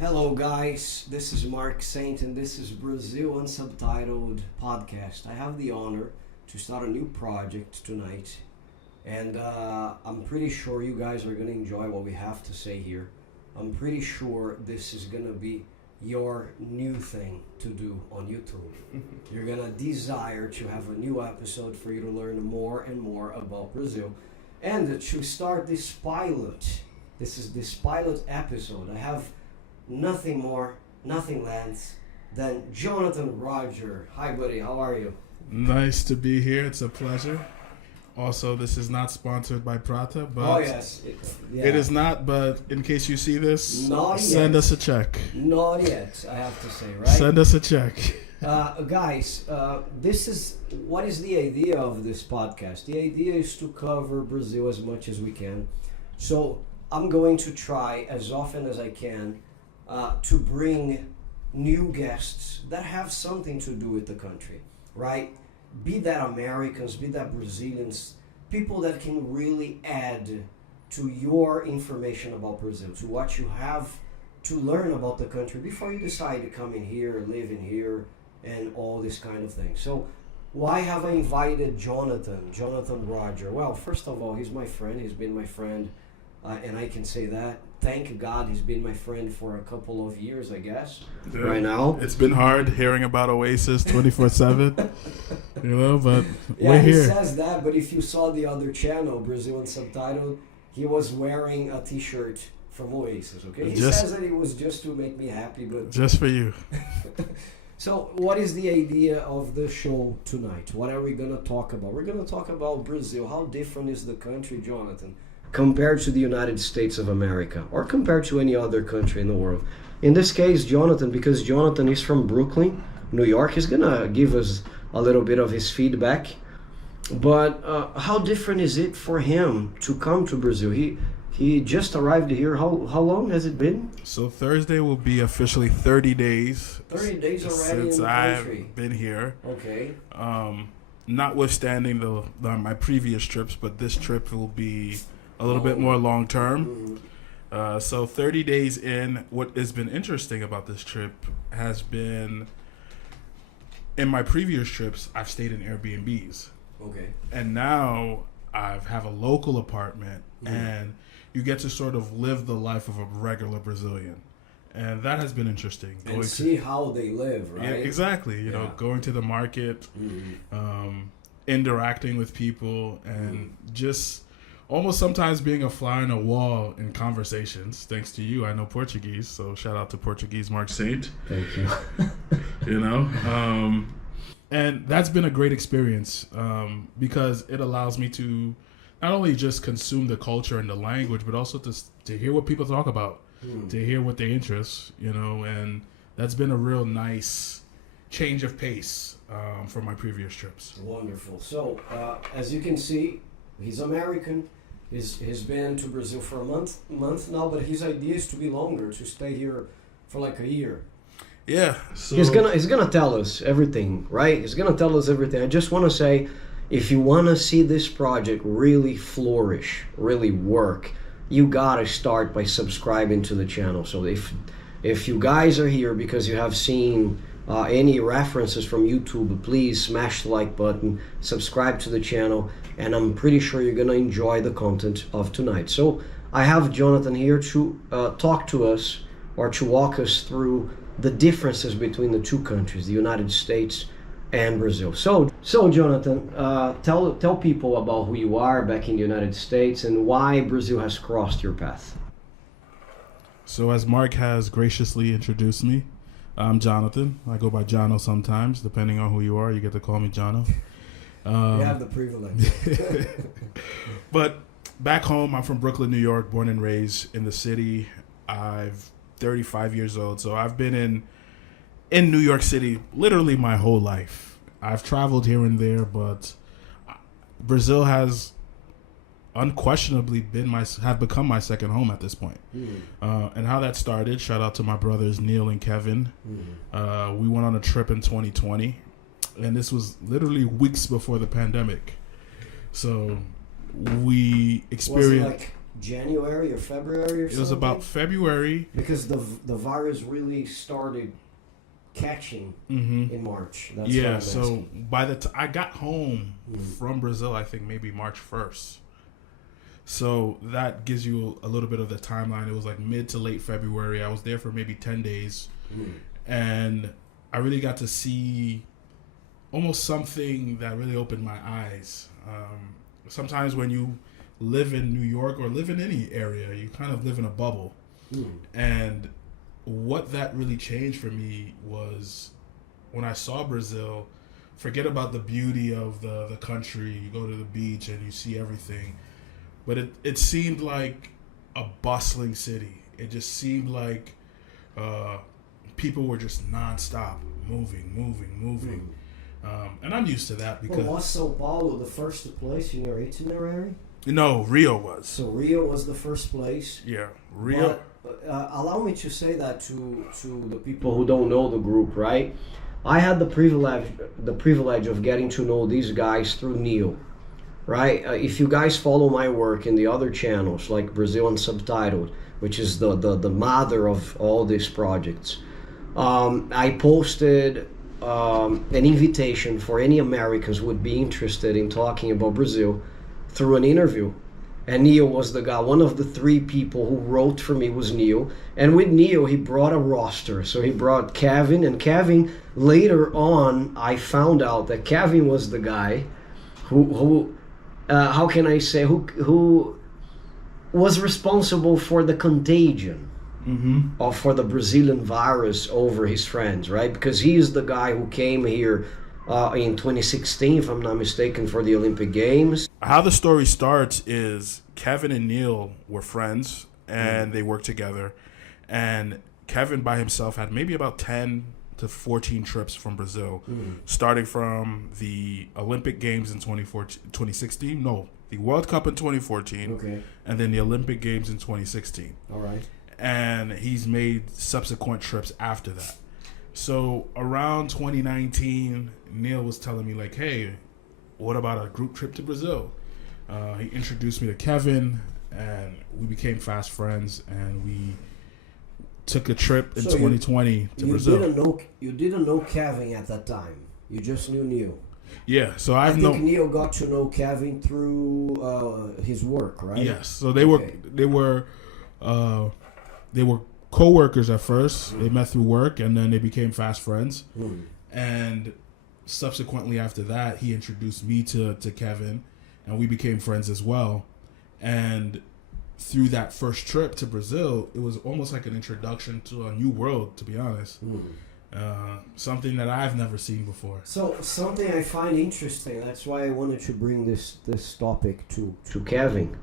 Hello guys, this is Mark Saint and this is Brazil Unsubtitled Podcast. I have the honor to start a new project tonight and I'm pretty sure you guys are going to enjoy what we have to say here. I'm pretty sure this is going to be your new thing to do on YouTube. You're going to desire to have a new episode for you to learn more and more about Brazil. And to start this pilot, this pilot episode, I have nothing more, nothing less than Jonathan Roger. Hi, buddy. How are you? Nice to be here. It's a pleasure. Also, this is not sponsored by Prata, but Oh, yes. it is not. But in case you see this, Not send yet. us a check. Not yet, I have to say, right? Send us a check. Guys, what is the idea of this podcast? The idea is to cover Brazil as much as we can. So I'm going to try as often as I can to bring new guests that have something to do with the country, right? Be that Americans, be that Brazilians, people that can really add to your information about Brazil, to what you have to learn about the country before you decide to come in here, live in here, and all this kind of thing. So why have I invited Jonathan Roger? Well, first of all, he's my friend. He's been my friend, and I can say that. Thank God he's been my friend for a couple of years, I guess, right now. It's been hard hearing about Oasis 24/7, but Yeah, we're he here. says that, but if you saw the other channel, Brazil Unsubtitled, he was wearing a t-shirt from Oasis, okay? He says that it was just to make me happy, but... Just for you. So, what is the idea of the show tonight? What are we going to talk about? We're going to talk about Brazil. How different is the country, Jonathan, compared to the United States of America, or compared to any other country in the world? In this case, Jonathan, because Jonathan is from Brooklyn, New York, he's going to give us a little bit of his feedback. But how different is it for him to come to Brazil? He just arrived here. How long has it been? So Thursday will be officially 30 days. 30 days already since in the country. I've been here. Okay. Notwithstanding my previous trips, but this trip will be a little bit more long term. So 30 days in, what has been interesting about this trip has been, in my previous trips, I've stayed in Airbnbs. Okay. And now I have a local apartment, and you get to sort of live the life of a regular Brazilian. And that has been interesting. And see how they live, right? Yeah, exactly. You know, going to the market, interacting with people, and just almost sometimes being a fly on a wall in conversations. Thanks to you, I know Portuguese, so shout out to Portuguese Mark Saint. Thank you. And that's been a great experience because it allows me to not only just consume the culture and the language, but also to hear what people talk about, to hear what they interest, and that's been a real nice change of pace from my previous trips. Wonderful. So, as you can see, he's American. He's been to Brazil for a month now, but his idea is to be longer, to stay here for like a year. Yeah. So He's gonna tell us everything, right? He's gonna tell us everything. I just want to say, if you want to see this project really flourish, really work, you gotta start by subscribing to the channel. So if you guys are here because you have seen any references from YouTube, please smash the like button, subscribe to the channel, and I'm pretty sure you're gonna enjoy the content of tonight. So I have Jonathan here to talk to us, or to walk us through the differences between the two countries, the United States and Brazil. So Jonathan, tell people about who you are back in the United States and why Brazil has crossed your path. So as Mark has graciously introduced me, I'm Jonathan. I go by Jono sometimes, depending on who you are. You get to call me Jono. You have the privilege. But back home, I'm from Brooklyn, New York, born and raised in the city. I'm 35 years old, so I've been in New York City literally my whole life. I've traveled here and there, but Brazil has unquestionably become my second home at this point. And how that started, shout out to my brothers Neil and Kevin. We went on a trip in 2020, and this was literally weeks before the pandemic. So we experienced... Was it like January or February or something? It was about February. Because the virus really started catching in March. That's yeah, so by the time I got home from Brazil, I think maybe March 1st. So that gives you a little bit of the timeline. It was like mid to late February. I was there for maybe 10 days. And I really got to see almost something that really opened my eyes. Sometimes when you live in New York or live in any area, you kind of live in a bubble. And what that really changed for me was when I saw Brazil, forget about the beauty of the country. You go to the beach and you see everything. But it seemed like a bustling city. It just seemed like people were just nonstop moving. And I'm used to that because... Well, was Sao Paulo the first place in your itinerary? No, Rio was. So Rio was the first place? Yeah, Rio... But, allow me to say that to the people who don't know the group, right? I had the privilege of getting to know these guys through Neil, right? If you guys follow my work in the other channels like Brazil Unsubtitled, which is the mother of all these projects, I posted an invitation for any Americans who would be interested in talking about Brazil through an interview. And Neil was the guy. One of the 3 people who wrote for me was Neil. And with Neil, he brought a roster. So he brought Kevin. And Kevin, later on, I found out that Kevin was the guy who how can I say, who was responsible for the contagion or for the Brazilian virus over his friends, right? Because he is the guy who came here in 2016, if I'm not mistaken, for the Olympic Games. How the story starts is Kevin and Neil were friends and they worked together. And Kevin by himself had maybe about 10 to 14 trips from Brazil, starting from the Olympic Games in 2016. No, the World Cup in 2014. And then the Olympic Games in 2016. All right. And he's made subsequent trips after that. So around 2019, Neil was telling me like, hey, what about a group trip to Brazil? He introduced me to Kevin, and we became fast friends, and we took a trip in 2020 to Brazil. You didn't know Kevin at that time. You just knew Neil. Yeah, so I think Neil got to know Kevin through his work, right? Yes. So they were co-workers at first. They met through work, and then they became fast friends. And subsequently after that, he introduced me to Kevin, and we became friends as well. And through that first trip to Brazil, it was almost like an introduction to a new world, to be honest. Something that I've never seen before. So something I find interesting, that's why I wanted to bring this topic to Kevin,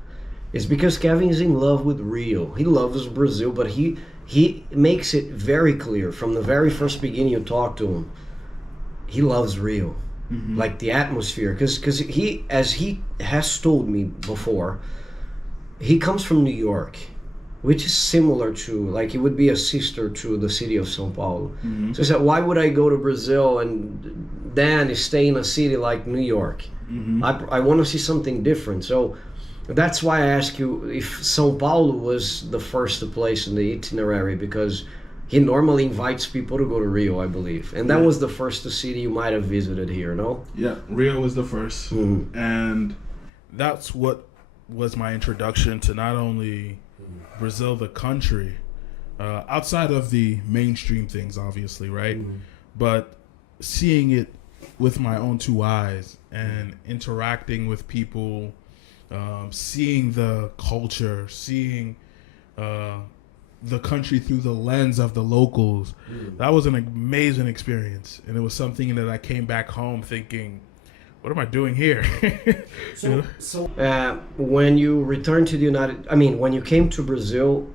is because Kevin is in love with Rio. He loves Brazil, but he makes it very clear from the very first beginning you talk to him. He loves Rio, like the atmosphere, because he, as he has told me before, he comes from New York, which is similar to, like, it would be a sister to the city of São Paulo. So he said, why would I go to Brazil and then stay in a city like New York? I want to see something different. So that's why I ask you if São Paulo was the first place in the itinerary, because he normally invites people to go to Rio, I believe. And that was the first city you might have visited here, no? Yeah, Rio was the first. And that's what was my introduction to not only Brazil, the country, outside of the mainstream things, obviously, right? But seeing it with my own 2 eyes and interacting with people, seeing the culture, seeing the country through the lens of the locals. That was an amazing experience, and it was something that I came back home thinking, what am I doing here? When you returned to when you came to Brazil,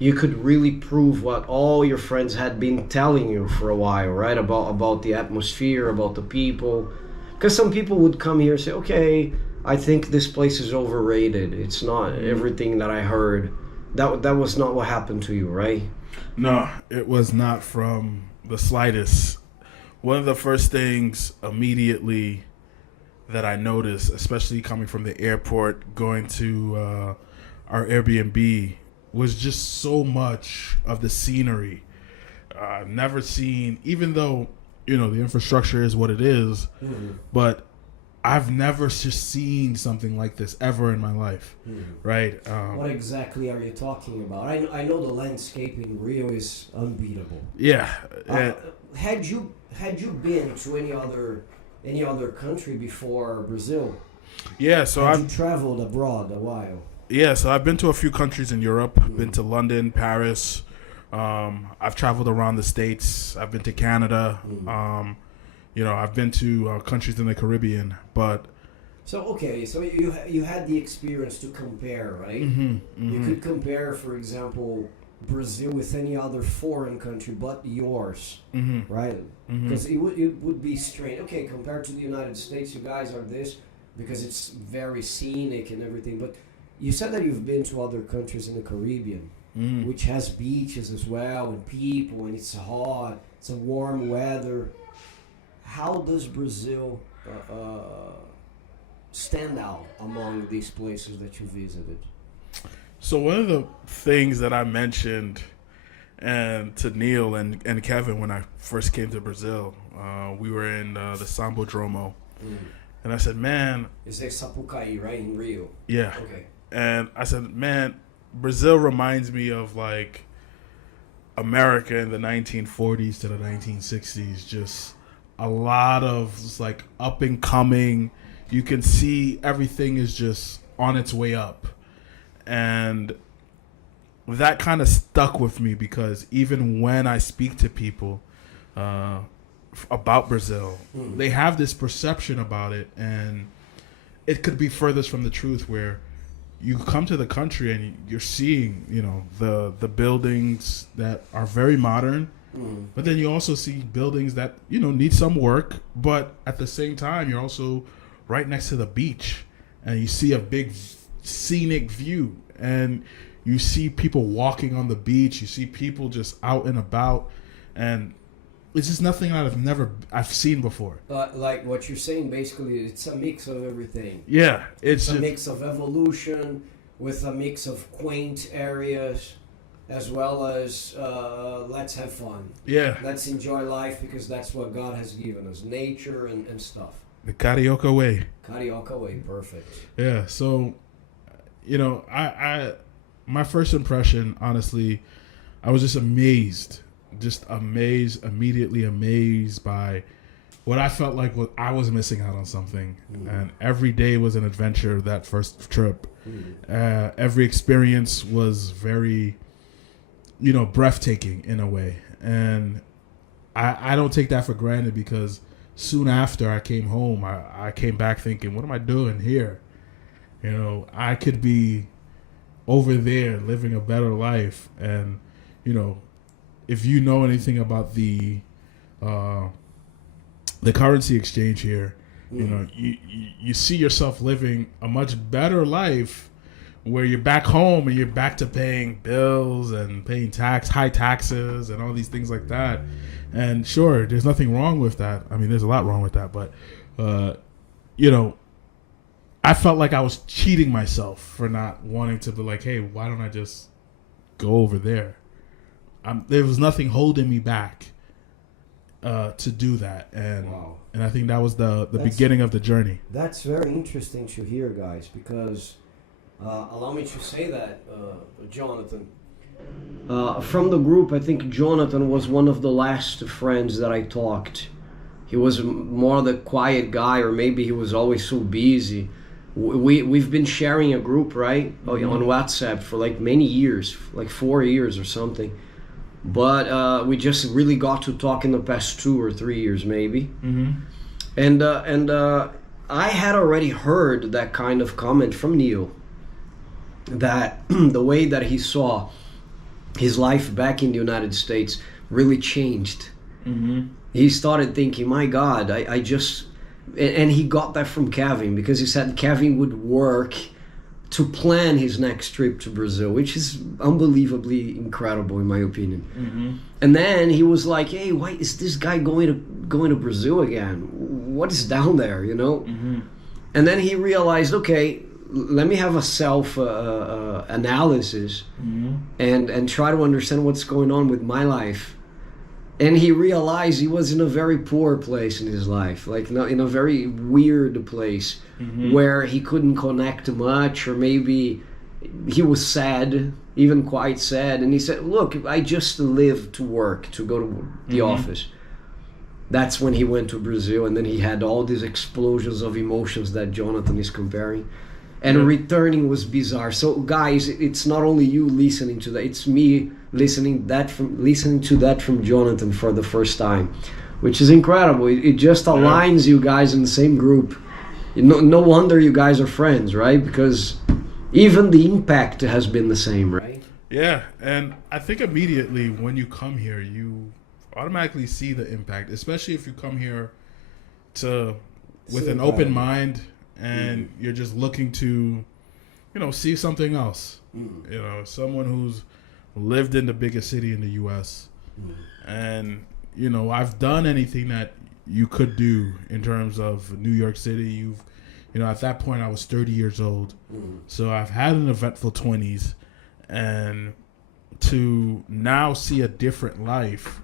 you could really prove what all your friends had been telling you for a while, right? About the atmosphere, about the people. Because some people would come here and say, okay, I think this place is overrated. It's not everything that I heard. That was not what happened to you, right? No, it was not from the slightest. One of the first things immediately that I noticed, especially coming from the airport, going to our Airbnb was just so much of the scenery. Never seen, even though, the infrastructure is what it is, but I've never just seen something like this ever in my life, right? What exactly are you talking about? I know the landscape in Rio is unbeatable. Yeah. Had you been to any other country before Brazil? Yeah, so I've traveled abroad a while. Yeah, so I've been to a few countries in Europe. I've been to London, Paris. I've traveled around the States. I've been to Canada. I've been to countries in the Caribbean. But so you had the experience to compare, right? You could compare, for example, Brazil with any other foreign country but yours, right? Because it would be strange. Okay, compared to the United States, you guys are this because it's very scenic and everything. But you said that you've been to other countries in the Caribbean, which has beaches as well and people, and it's hot. It's a warm weather. How does Brazil stand out among these places that you visited? So one of the things that I mentioned to Neil and Kevin when I first came to Brazil, we were in the Sambodromo, and I said, man... It's like Sapucaí, right, in Rio? Yeah. Okay. And I said, man, Brazil reminds me of, like, America in the 1940s to the 1960s. Just a lot of, like, up and coming. You can see everything is just on its way up. And that kind of stuck with me because even when I speak to people about Brazil, they have this perception about it, and it could be furthest from the truth, where you come to the country and you're seeing, the buildings that are very modern, but then you also see buildings that, need some work, but at the same time, you're also right next to the beach, and you see a big scenic view, and you see people walking on the beach, you see people just out and about, and it's just nothing I've seen before. Like what you're saying, basically, it's a mix of everything. Yeah, it's a mix of evolution with a mix of quaint areas, as well as let's have fun. Yeah, let's enjoy life because that's what God has given us, nature and stuff. The Carioca way. Carioca way, perfect. Yeah, so, I my first impression, honestly, I was just immediately amazed by what I felt like I was missing out on something. And every day was an adventure that first trip. Every experience was very, breathtaking in a way. And I don't take that for granted because soon after I came home, I came back thinking, what am I doing here? I could be over there living a better life. And, if you know anything about the currency exchange here, you see yourself living a much better life where you're back home and you're back to paying bills and paying high taxes and all these things like that. And sure, there's nothing wrong with that. I mean, there's a lot wrong with that, but I felt like I was cheating myself for not wanting to be like, hey, why don't I just go over there? There was nothing holding me back to do that, and and I think that was the beginning of the journey. That's very interesting to hear, guys, because allow me to say that, Jonathan. From the group, I think Jonathan was one of the last friends that I talked. He was more the quiet guy, or maybe he was always so busy. We've been sharing a group, right, on WhatsApp for like many years, like 4 years or something. But we just really got to talk in the past 2 or 3 years, maybe. And I had already heard that kind of comment from Neil, that the way that he saw his life back in the United States really changed. He started thinking, my God, I just... And he got that from Kevin, because he said Kevin would work to plan his next trip to Brazil, which is unbelievably incredible in my opinion. And then he was like, hey, why is this guy going to Brazil again? What is down there, And then he realized, okay, let me have a self analysis and try to understand what's going on with my life. And he realized he was in a very poor place in his life, like in a very weird place where he couldn't connect much, or maybe he was sad, even quite sad. And he said, look, I just live to work, to go to the office. That's when he went to Brazil, and then he had all these explosions of emotions that Jonathan is comparing. And returning was bizarre. So guys, it's not only you listening to that, it's me listening to that from Jonathan for the first time, which is incredible. It just aligns you guys in the same group. No wonder you guys are friends, right? Because even the impact has been the same, right? Yeah, and I think immediately when you come here, you automatically see the impact, especially if you come here with an open mind and you're just looking to, see something else. Someone who's lived in the biggest city in the U.S. And, I've done anything that you could do in terms of New York City. At that point I was 30 years old. So I've had an eventful 20s, and to now see a different life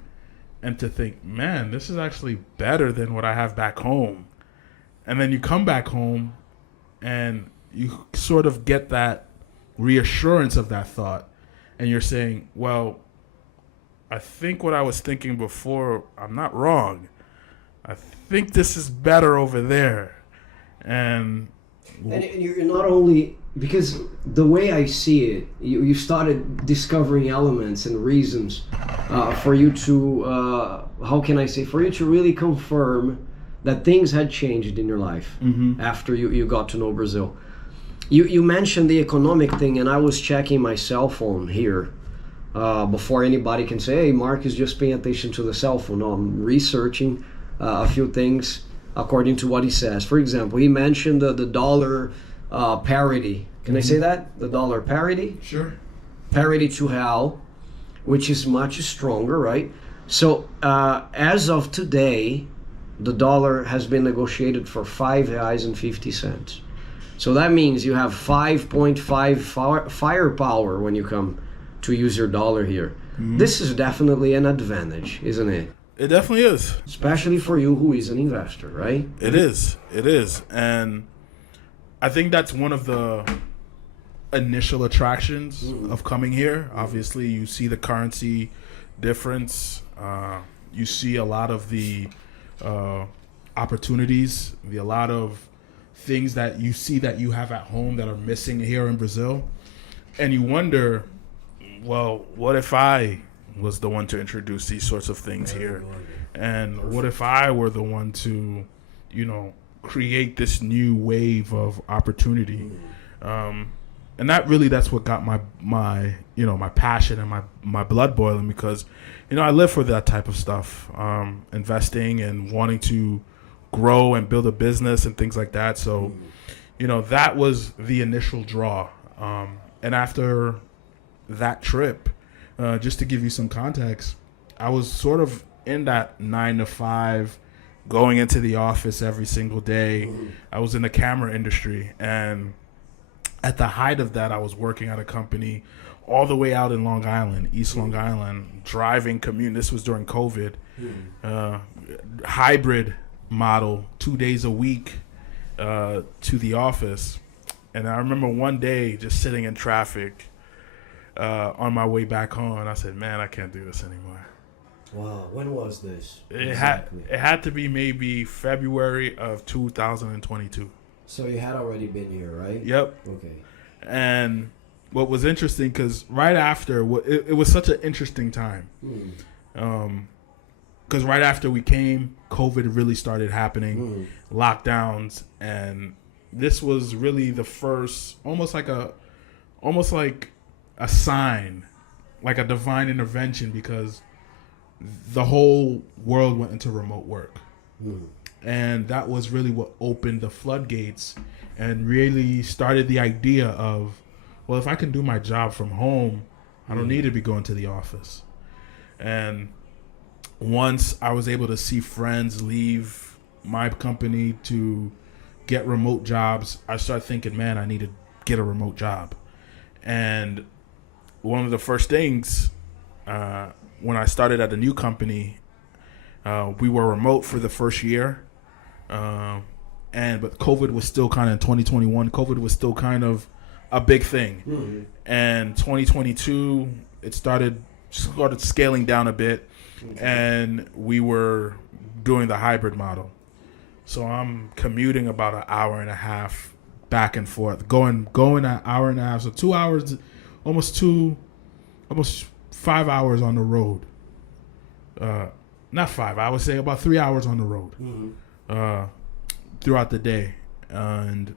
and to think, man, this is actually better than what I have back home. And then you come back home and you sort of get that reassurance of that thought. And you're saying, well, I think what I was thinking before, I'm not wrong. I think this is better over there. And you're not only, because the way I see it, you started discovering elements and reasons for you to, for you to really confirm that things had changed in your life after you got to know Brazil. You mentioned the economic thing, and I was checking my cell phone here before anybody can say, hey, Mark is just paying attention to the cell phone. No, I'm researching a few things according to what he says. For example, he mentioned the dollar parity. Can I say that? The dollar parity? Sure. Parity to real, which is much stronger, right? So as of today, the dollar has been negotiated for R$5.50. So that means you have 5.5 firepower when you come to use your dollar here. This is definitely an advantage, isn't it? It definitely is. Especially for you who is an investor, right? It is. And I think that's one of the initial attractions of coming here. Obviously, you see the currency difference. You see a lot of the opportunities, a lot of things that you see that you have at home that are missing here in Brazil. And you wonder, well, what if I was the one to introduce these sorts of things here? And what if I were the one to, create this new wave of opportunity? And that's what got my passion and my blood boiling, because, I live for that type of stuff, investing and wanting to grow and build a business and things like that. So, that was the initial draw. And after that trip, just to give you some context, I was sort of in that 9 to 5, going into the office every single day. I was in the camera industry, and at the height of that, I was working at a company all the way out in Long Island, East Long Island, driving commute. This was during COVID. Hybrid model, 2 days a week to the office. And I remember one day just sitting in traffic on my way back home, and I said, man, I can't do this anymore. Wow, when was this? It had to be maybe February of 2022. So you had already been here, right? Yep. Okay. And what was interesting, because right after, it was such an interesting time. Because right after we came, COVID really started happening, lockdowns, and this was really the first, almost like a sign, like a divine intervention, because the whole world went into remote work. And that was really what opened the floodgates and really started the idea of, well, if I can do my job from home, I don't need to be going to the office. And once I was able to see friends leave my company to get remote jobs, I started thinking, man, I need to get a remote job. And one of the first things when I started at a new company, we were remote for the first year. But COVID was still kind of in 2021. COVID was still kind of a big thing. Mm-hmm. And 2022, it started scaling down a bit, and we were doing the hybrid model. So I'm commuting about an hour and a half back and forth, going an hour and a half, so 2 hours, almost 5 hours on the road. Not 5, I would say about 3 hours on the road. Mm-hmm. Throughout the day. And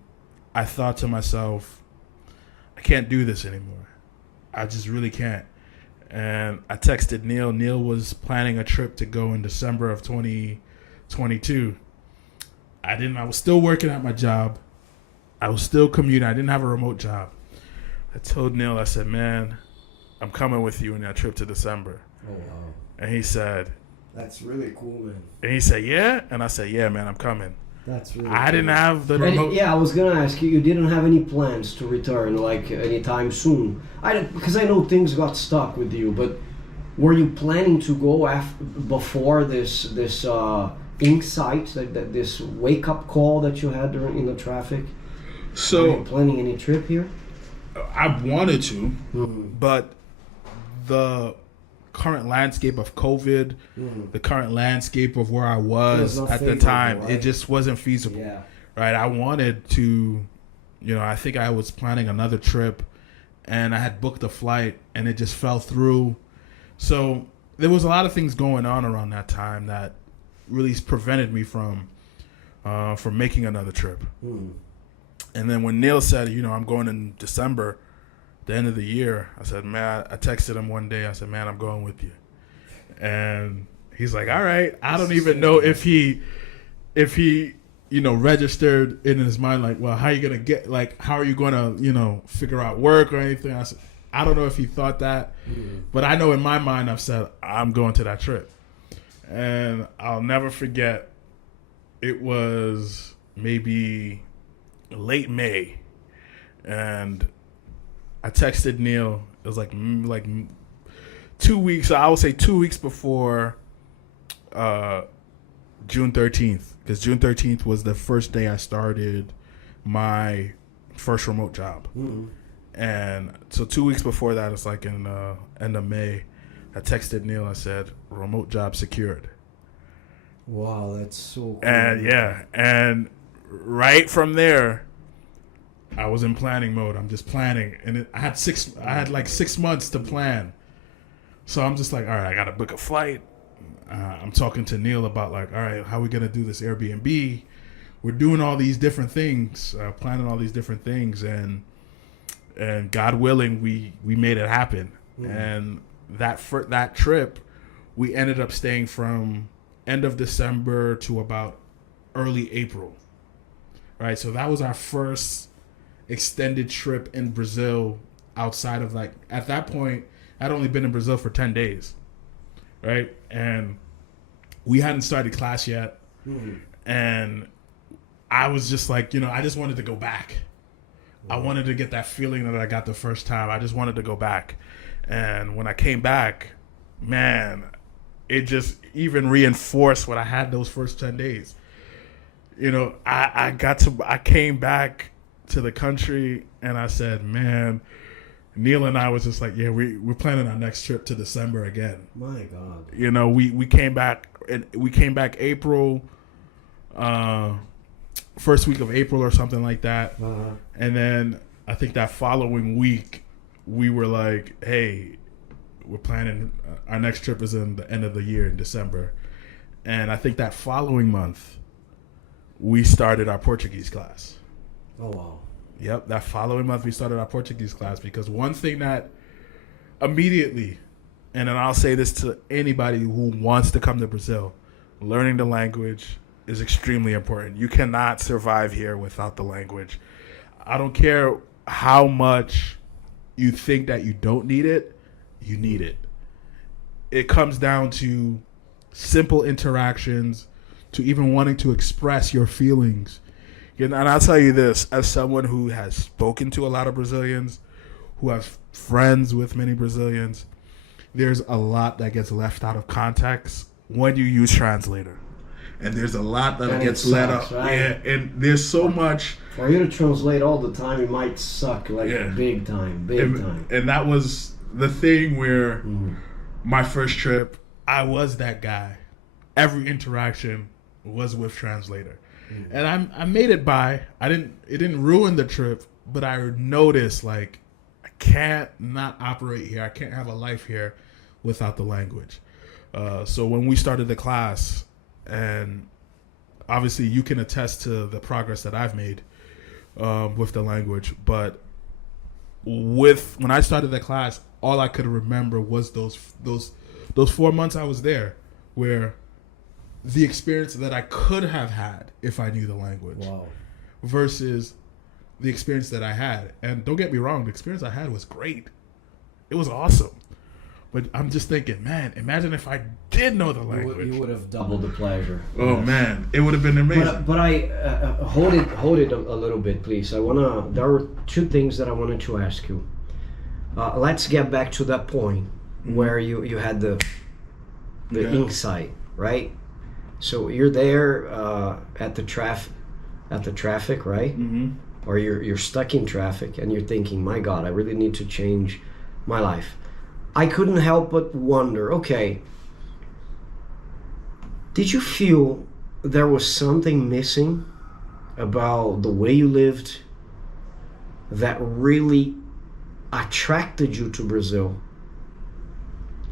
I thought to myself, I can't do this anymore. I just really can't. And I texted Neil. Neil was planning a trip to go in December of 2022. I was still working at my job. I was still commuting. I didn't have a remote job. I told Neil, I said, man, I'm coming with you on that trip to December. Oh, wow. And he said, that's really cool, man. And he said, yeah? And I said, yeah, man, I'm coming. That's really I cool. didn't have the remote. Yeah, I was going to ask you, you didn't have any plans to return, like, anytime soon. Because I know things got stuck with you, but were you planning to go before this insight, this wake-up call that you had in the traffic? So, were you planning any trip here? I wanted to, but the current landscape of COVID, the current landscape of where I was at the time, right? It just wasn't feasible. Yeah. Right? I wanted to, I think I was planning another trip, and I had booked a flight, and it just fell through. So there was a lot of things going on around that time that really prevented me from making another trip. And then when Neil said, I'm going in December, the end of the year, I said, man, I texted him one day. I said, man, I'm going with you. And he's like, all right. I don't even know if he registered in his mind, like, well, how are you going to get, like, how are you going to, figure out work or anything? I said, I don't know if he thought that, but I know in my mind, I've said, I'm going to that trip. And I'll never forget, it was maybe late May, and I texted Neil. It was like 2 weeks. I would say 2 weeks before June 13th, because June 13th was the first day I started my first remote job. And so 2 weeks before that, it's like in end of May, I texted Neil. I said, remote job secured. Wow, that's so cool. And right from there, I was in planning mode. I'm just planning, and I had like 6 months to plan. So I'm just like, all right, I gotta book a flight. I'm talking to Neil about, like, all right, how are we gonna do this Airbnb? We're doing all these different things, planning all these different things, and God willing, we made it happen. And that trip, we ended up staying from end of December to about early April. Right, so that was our first extended trip in Brazil outside of, like, at that point, I'd only been in Brazil for 10 days, right? And we hadn't started class yet. And I was just like, I just wanted to go back. I wanted to get that feeling that I got the first time. I just wanted to go back. And when I came back, man, it just even reinforced what I had those first 10 days. I came back to the country, and I said, man, Neil and I was just like, yeah, we're planning our next trip to December again. My God. We came back, and we came back April, first week of April or something like that. And then I think that following week, we were like, hey, we're planning, our next trip is in the end of the year in December. And I think that following month, we started our Portuguese class. Oh, wow. Yep, that following month we started our Portuguese class, because one thing that immediately, and then I'll say this to anybody who wants to come to Brazil, learning the language is extremely important. You cannot survive here without the language. I don't care how much you think that you don't need it, you need it. It comes down to simple interactions, to even wanting to express your feelings. And I'll tell you this, as someone who has spoken to a lot of Brazilians, who has friends with many Brazilians, there's a lot that gets left out of context when you use translator. And there's a lot that gets let out. Right? Yeah, and there's so much. For you to translate all the time, it might suck big time. And that was the thing where my first trip, I was that guy. Every interaction was with translator. And I made it by. It didn't ruin the trip, but I noticed like I can't not operate here. I can't have a life here without the language. So when we started the class, and obviously you can attest to the progress that I've made with the language, but when I started the class, all I could remember was those 4 months I was there, where the experience that I could have had if I knew the language, versus the experience that I had. And don't get me wrong, the experience I had was great. It was awesome. But I'm just thinking, man, imagine if I did know the language. You would have doubled the pleasure. Oh, man. It would have been amazing. But I hold it a little bit, please. There are two things that I wanted to ask you. Let's get back to that point where you had the insight, right? So you're there at the traffic, right? Mm-hmm. Or you're stuck in traffic, and you're thinking, my God, I really need to change my life. I couldn't help but wonder, okay, did you feel there was something missing about the way you lived that really attracted you to Brazil?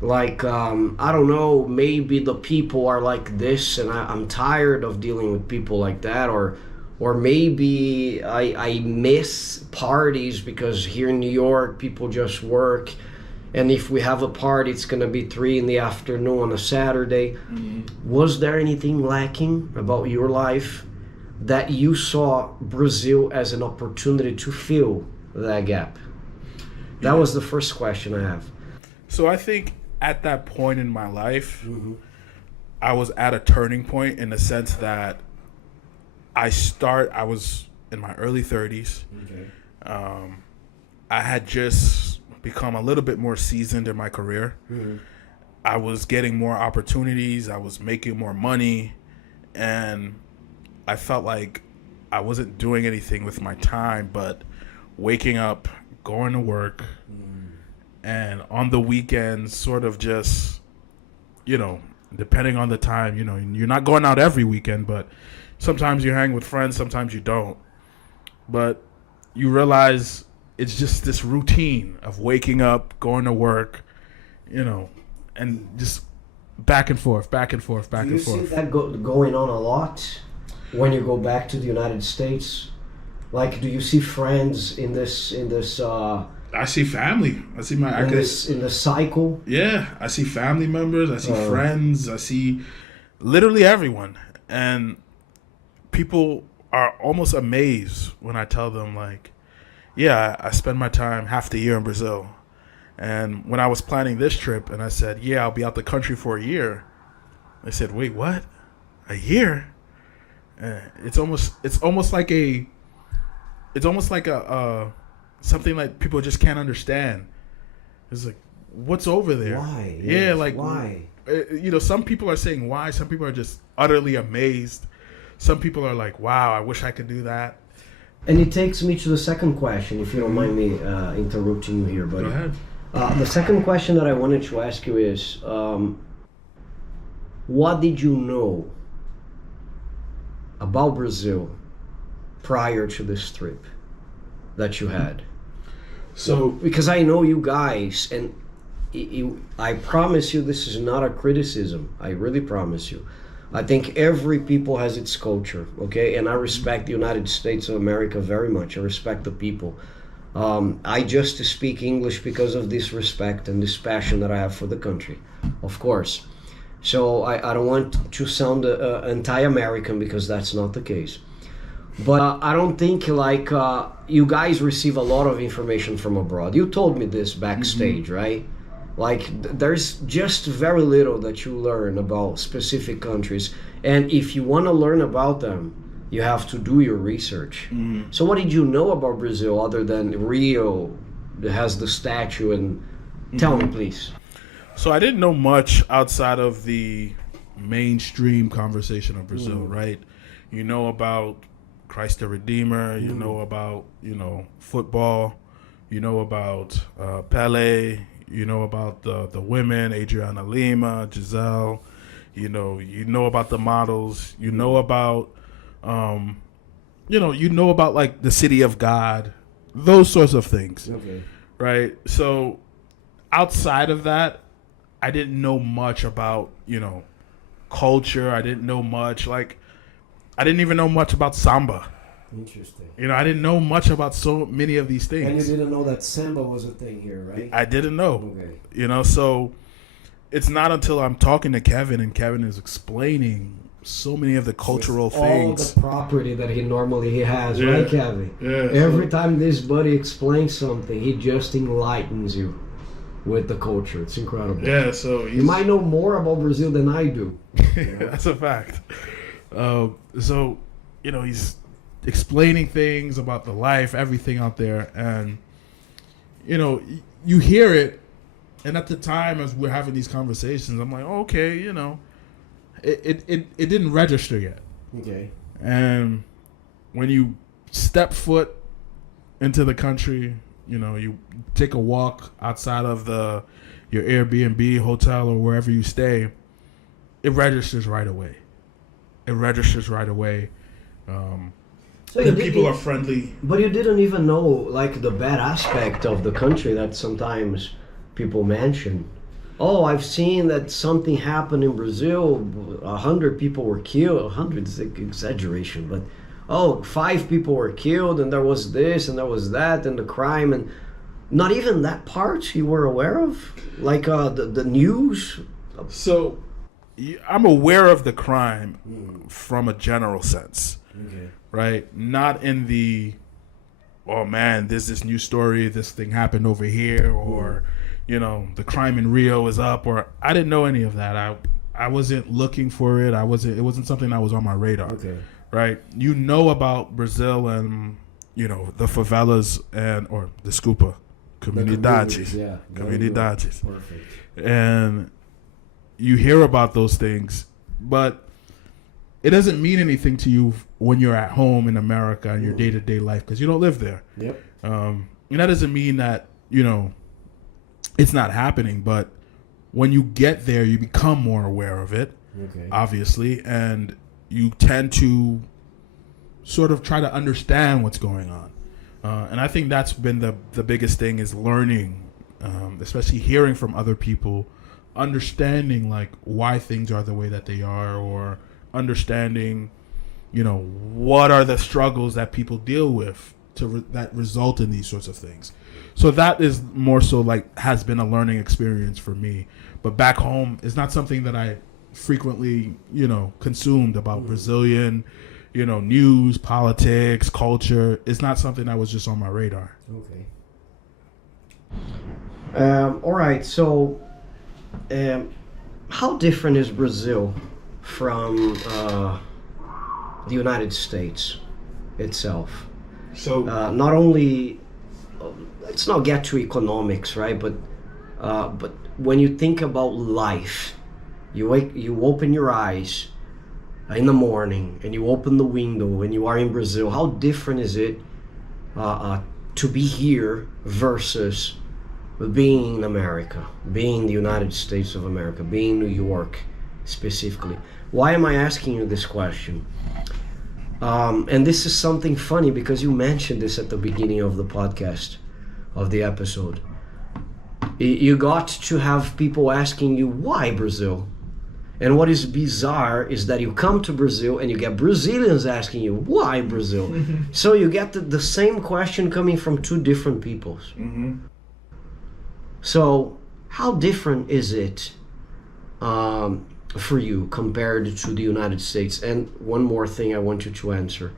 Like, I don't know, maybe the people are like this and I'm tired of dealing with people like that, or maybe I miss parties because here in New York people just work, and if we have a party it's gonna be 3 p.m. on a Saturday. Was there anything lacking about your life that you saw Brazil as an opportunity to fill that gap? That was the first question I have. So I think at that point in my life, I was at a turning point in the sense that I was in my early 30s. Okay. I had just become a little bit more seasoned in my career. I was getting more opportunities. I was making more money. And I felt like I wasn't doing anything with my time but waking up, going to work, and on the weekends sort of just, depending on the time, you're not going out every weekend, but sometimes you hang with friends, sometimes you don't. But you realize it's just this routine of waking up, going to work, and just back and forth. Do you see that going on a lot when you go back to the United States? Like, do you see friends in this? I see family. I see in the cycle. Yeah, I see family members. I see friends. I see literally everyone, and people are almost amazed when I tell them, like, yeah, I spend my time half the year in Brazil. And when I was planning this trip, and I said, yeah, I'll be out the country for a year, they said, wait, what? A year? It's almost like a something like people just can't understand. It's like, what's over there? Why? Yeah, yes, like why? Some people are saying why. Some people are just utterly amazed. Some people are like, wow, I wish I could do that. And it takes me to the second question, if you don't mind me interrupting you here, buddy. Go ahead. The second question that I wanted to ask you is, what did you know about Brazil prior to this trip that you had? So, because I know you guys, and I promise you this is not a criticism. I really promise you. I think every people has its culture, okay? And I respect the United States of America very much. I respect the people. I just speak English because of this respect and this passion that I have for the country, of course. So I don't want to sound anti-American, because that's not the case. But I don't think like you guys receive a lot of information from abroad. You told me this backstage, right? Like there's just very little that you learn about specific countries. And if you want to learn about them, you have to do your research. So what did you know about Brazil other than Rio has the statue? And tell me, please. So I didn't know much outside of the mainstream conversation of Brazil, right? You know about Christ the Redeemer, you know about, football, you know about Pele, you know about the women, Adriana Lima, Giselle, you know about the models, you know about, you know about like the city of God, those sorts of things, right? So outside of that, I didn't know much about, culture. I didn't know much. Like, I didn't even know much about samba. Interesting. I didn't know much about so many of these things. And you didn't know that samba was a thing here, right? I didn't know. Okay. So it's not until I'm talking to Kevin and Kevin is explaining so many of the cultural things. All the property that he normally has, right, Kevin? Yeah. Every time this buddy explains something, he just enlightens you with the culture. It's incredible. Yeah, so you might know more about Brazil than I do. That's a fact. So, he's explaining things about the life, everything out there, and you hear it, and at the time as we're having these conversations, I'm like, oh, okay, it didn't register yet. Okay. And when you step foot into the country, you take a walk outside of your Airbnb, hotel, or wherever you stay, it registers right away. So the people are friendly. But you didn't even know, like, the bad aspect of the country that sometimes people mention. Oh, I've seen that something happened in Brazil. 100 people were killed. 100 is an exaggeration, but 5 people were killed, and there was this, and there was that, and the crime, and not even that part you were aware of, like the news. So, I'm aware of the crime from a general sense, right? Not in the, oh man, there's this new story, this thing happened over here, or the crime in Rio is up, or I didn't know any of that. I wasn't looking for it. It wasn't something that was on my radar. Okay. Right, about Brazil and the favelas or the Scupa, comunidades, comunidades. Perfect. And you hear about those things, but it doesn't mean anything to you when you're at home in America in your day-to-day life because you don't live there. Yep. And that doesn't mean that it's not happening, but when you get there, you become more aware of it. Okay. Obviously, and you tend to sort of try to understand what's going on. And I think that's been the biggest thing is learning, especially hearing from other people, understanding like why things are the way that they are, or understanding, what are the struggles that people deal with that result in these sorts of things. So that is more so like has been a learning experience for me. But back home, it's not something that I frequently, consumed about Brazilian, news, politics, culture. It's not something that was just on my radar. Okay. All right. So, how different is Brazil from the United States itself? So, not only, let's not get to economics, right? But when you think about life. You open your eyes in the morning and you open the window and you are in Brazil. How different is it to be here versus being in America, being in the United States of America, being in New York specifically? Why am I asking you this question? And this is something funny because you mentioned this at the beginning of the podcast, of the episode. You got to have people asking you, why Brazil? And what is bizarre is that you come to Brazil and you get Brazilians asking you, why Brazil? So you get the same question coming from two different peoples. So how different is it for you compared to the United States? And one more thing I want you to answer.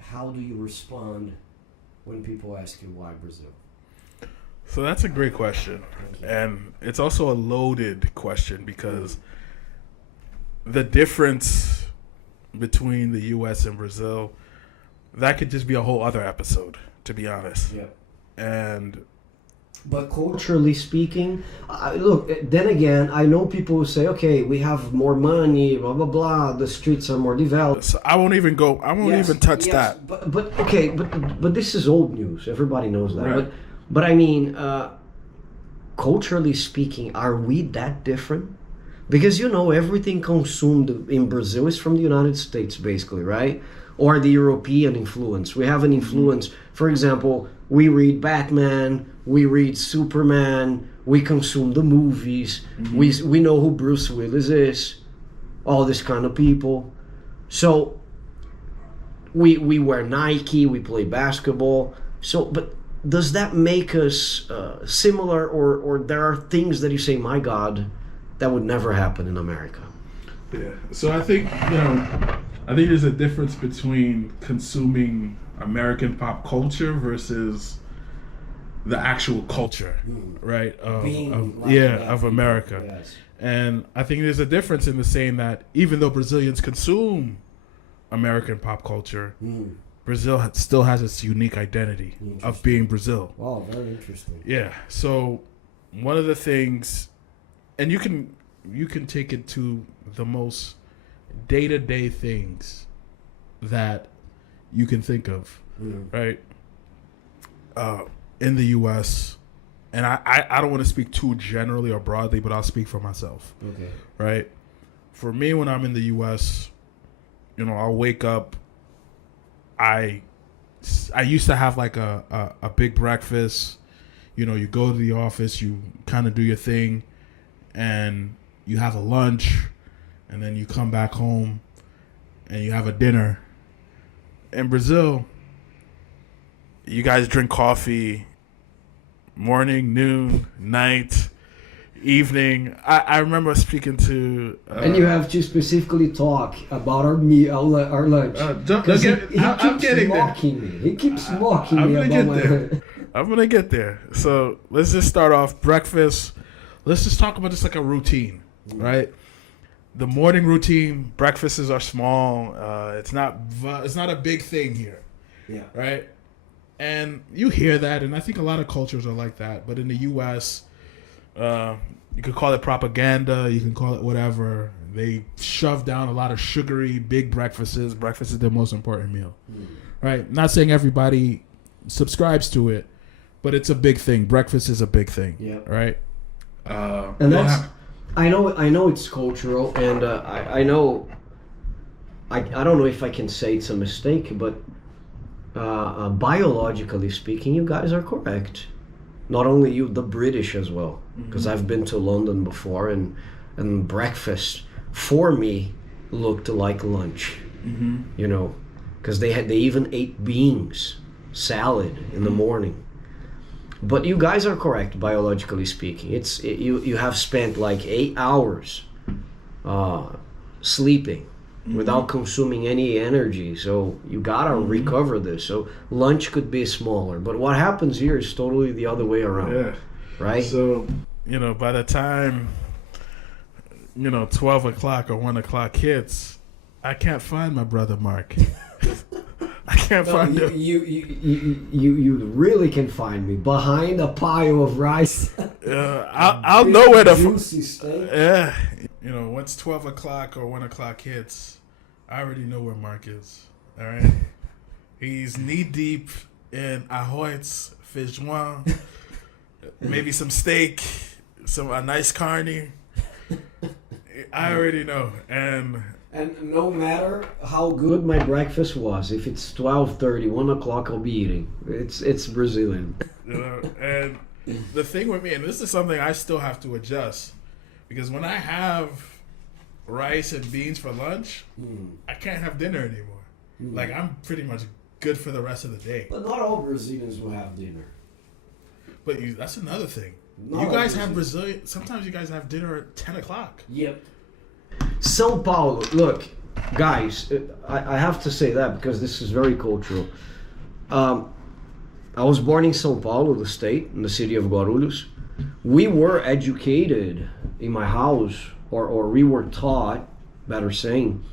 How do you respond when people ask you why Brazil? So that's a great question. And it's also a loaded question because the difference between the U.S. and Brazil, that could just be a whole other episode, to be honest. Yeah. And but culturally speaking, look, then again, I know people who say, okay, we have more money, blah, blah, blah, the streets are more developed. so I won't even touch that. But okay, but this is old news. Everybody knows that. Right. But I mean, culturally speaking, are we that different? Because, you know, everything consumed in Brazil is from the United States, basically, right? Or the European influence. We have an influence. For example, we read Batman, we read Superman, we consume the movies, we know who Bruce Willis is, all this kind of people. So we wear Nike, we play basketball. So, but does that make us similar, or there are things that you say, my God, that would never happen in America? Yeah. So I think there's a difference between consuming American pop culture versus the actual culture, right? Of America. Yes. And I think there's a difference in the saying that even though Brazilians consume American pop culture, Brazil still has its unique identity of being Brazil. Wow, very interesting. Yeah. So one of the things, and you can take it to the most day-to-day things that you can think of, right? In the U.S., and I don't want to speak too generally or broadly, but I'll speak for myself. Okay. Right? For me, when I'm in the U.S., you know, I'll wake up. I used to have like a big breakfast. You know, you go to the office, you kind of do your thing, and you have a lunch, and then you come back home, and you have a dinner. In Brazil, you guys drink coffee morning, noon, night, evening. I remember speaking to... and you have to specifically talk about our lunch. I'm getting there. He keeps mocking me about my... I'm going to get there. So let's just start off breakfast. Let's just talk about just like a routine, right? The morning routine, breakfasts are small. It's not a big thing here. Yeah. Right? And you hear that, and I think a lot of cultures are like that. But in the U.S., you could call it propaganda. You can call it whatever. They shove down a lot of sugary, big breakfasts. Breakfast is their most important meal. Right? Not saying everybody subscribes to it, but it's a big thing. Breakfast is a big thing. Yeah. Right? And that's... I know it's cultural, and I know... I don't know if I can say it's a mistake, but... biologically speaking, you guys are correct. Not only you, the British as well. Because I've been to London before, and breakfast for me looked like lunch. You know, because they even ate beans, salad in the morning. But you guys are correct, biologically speaking. You have spent like 8 hours sleeping. Without consuming any energy, so you gotta recover this. So lunch could be smaller, but what happens here is totally the other way around, right? So, you know, by the time 12 o'clock or 1 o'clock hits, I can't find my brother Mark. I can't find him. You really can find me behind a pile of rice. I'll know where the juicy steak. Yeah. You know, once 12 o'clock or 1 o'clock hits, I already know where Mark is. All right? He's knee-deep in ahoyts, feijoa, maybe some steak, a nice carne. I already know. And no matter how good my breakfast was, if it's 12:30, 1 o'clock, I'll be eating. It's Brazilian. You know, and the thing with me, and this is something I still have to adjust, because when I have rice and beans for lunch, I can't have dinner anymore. Like, I'm pretty much good for the rest of the day. But not all Brazilians will have dinner. But that's another thing. You guys have Brazilian. Sometimes you guys have dinner at 10 o'clock. Yep. São Paulo. Look, guys, I have to say that because this is very cultural. I was born in São Paulo, the state, in the city of Guarulhos. We were educated in my house, or we were taught, better saying,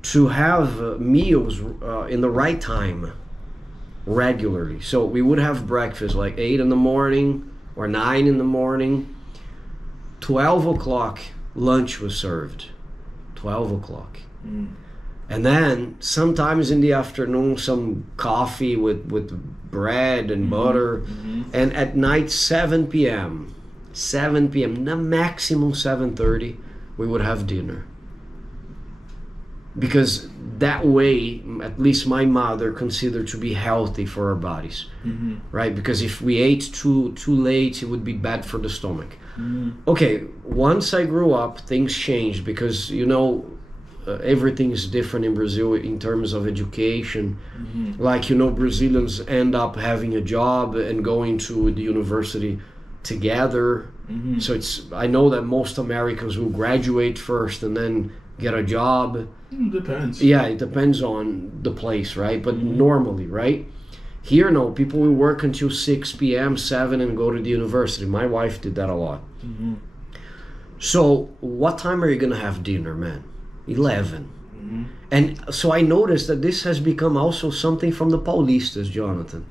to have meals in the right time regularly. So we would have breakfast like 8 in the morning or 9 in the morning. 12 o'clock lunch was served. 12 o'clock. And then sometimes in the afternoon some coffee with bread and butter. And at night 7 p.m. The maximum 7:30 we would have dinner. Because that way, at least my mother considered to be healthy for our bodies, right? Because if we ate too late, it would be bad for the stomach. Okay, once I grew up, things changed because, you know, everything is different in Brazil in terms of education. Like, you know, Brazilians end up having a job and going to the university together. So I know that most Americans will graduate first and then get a job. Depends. Yeah, it depends on the place, right? But normally, right? Here, no, people will work until 6 p.m., 7, and go to the university. My wife did that a lot. So what time are you going to have dinner, man? 11. And so I noticed that this has become also something from the Paulistas, Jonathan.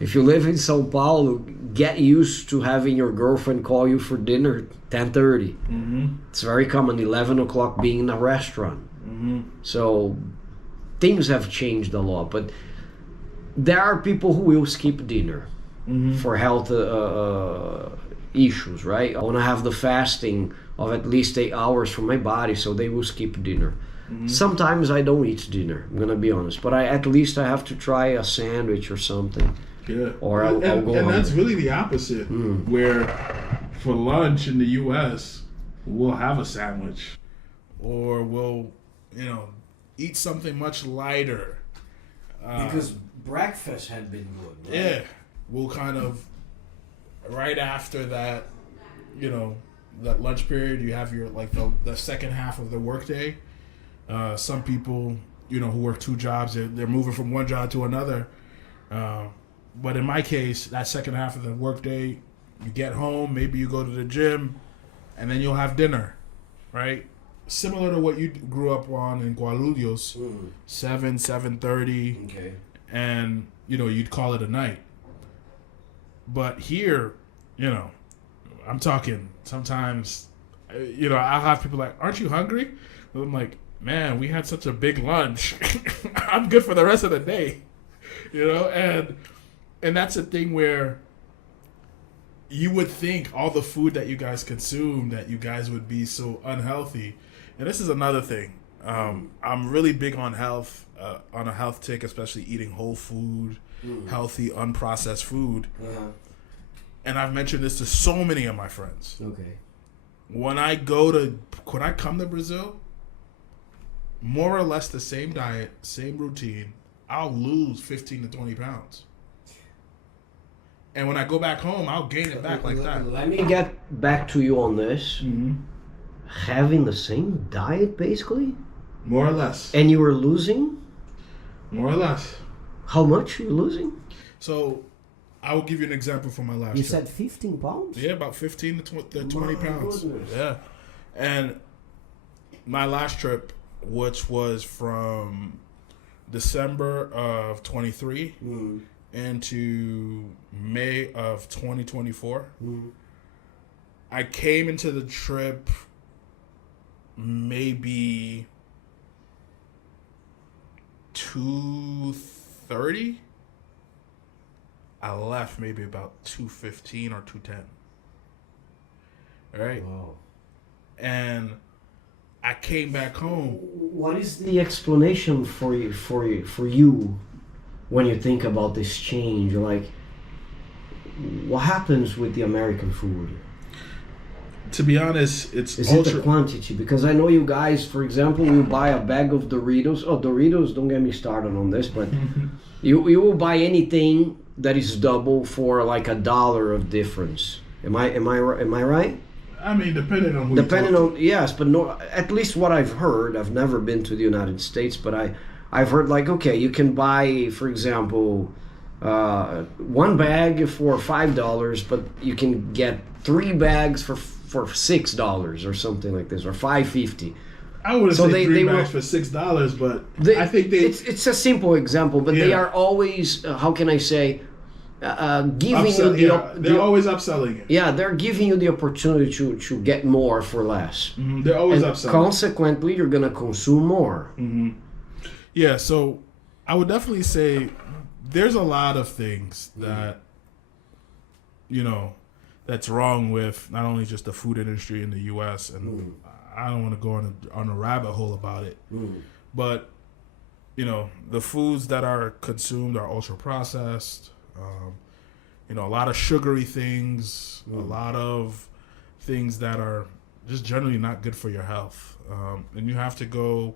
If you live in São Paulo, get used to having your girlfriend call you for dinner 10:30. It's very common, 11 o'clock being in a restaurant. So things have changed a lot, but there are people who will skip dinner for health issues, right? I want to have the fasting of at least 8 hours for my body, so they will skip dinner. Sometimes I don't eat dinner, I'm gonna be honest, but at least I have to try a sandwich or something. Yeah. Or I'll go and home. that's really the opposite, where for lunch in the U.S., we'll have a sandwich. Or we'll, you know, eat something much lighter. Because breakfast had been good, right? Yeah. We'll kind of, right after that, you know, that lunch period, you have your, like, the second half of the workday. Some people, you know, who work 2 jobs, they're moving from one job to another. But in my case, that second half of the workday, you get home, maybe you go to the gym, and then you'll have dinner, right? Similar to what you grew up on in Guarulhos, 7:30, Okay. and, you know, you'd call it a night. But here, you know, I'm talking sometimes, you know, I'll have people like, aren't you hungry? And I'm like, man, we had such a big lunch. I'm good for the rest of the day, you know? And that's a thing where you would think all the food that you guys consume, that you guys would be so unhealthy. And this is another thing. I'm really big on health, on a health tick, especially eating whole food, healthy, unprocessed food. And I've mentioned this to so many of my friends. Okay. When I come to Brazil, more or less the same diet, same routine, I'll lose 15 to 20 pounds. And when I go back home, I'll gain it back like that. Let me get back to you on this. Having the same diet, basically? More or less. And you were losing? More or less. How much are you losing? So, I will give you an example from my last trip. You said 15 pounds? Yeah, about 15 to 20 pounds. Goodness. Yeah. And my last trip, which was from December of 23 into May of 2024, I came into the trip maybe 230. I left maybe about 215 or 210. All right? Wow. And I came back home. What is the explanation for you when you think about this change? Like, what happens with the American food? To be honest, it's Is it the quantity? Because I know you guys, for example, will buy a bag of Doritos. Oh, Doritos, don't get me started on this, but you will buy anything that is double for like $1 of difference. Am I right? I mean, depending on who Depending on, yes, but no, at least what I've heard, I've never been to the United States, but I've heard like, okay, you can buy, for example, one bag for $5, but you can get 3 bags for $6 or something like this, or $5.50. I wouldn't So say they three will- bags for $6, but I think they. It's a simple example, but they Yeah. are always how can I say giving you upsell, the, yeah, they're always upselling it. yeah, they're giving you the opportunity to get more for less. They're always And upselling. consequently, you're gonna consume more. Yeah, so I would definitely say there's a lot of things that that's wrong with not only just the food industry in the U.S. and I don't want to go on a rabbit hole about it, but the foods that are consumed are ultra processed. A lot of sugary things, a lot of things that are just generally not good for your health, and you have to go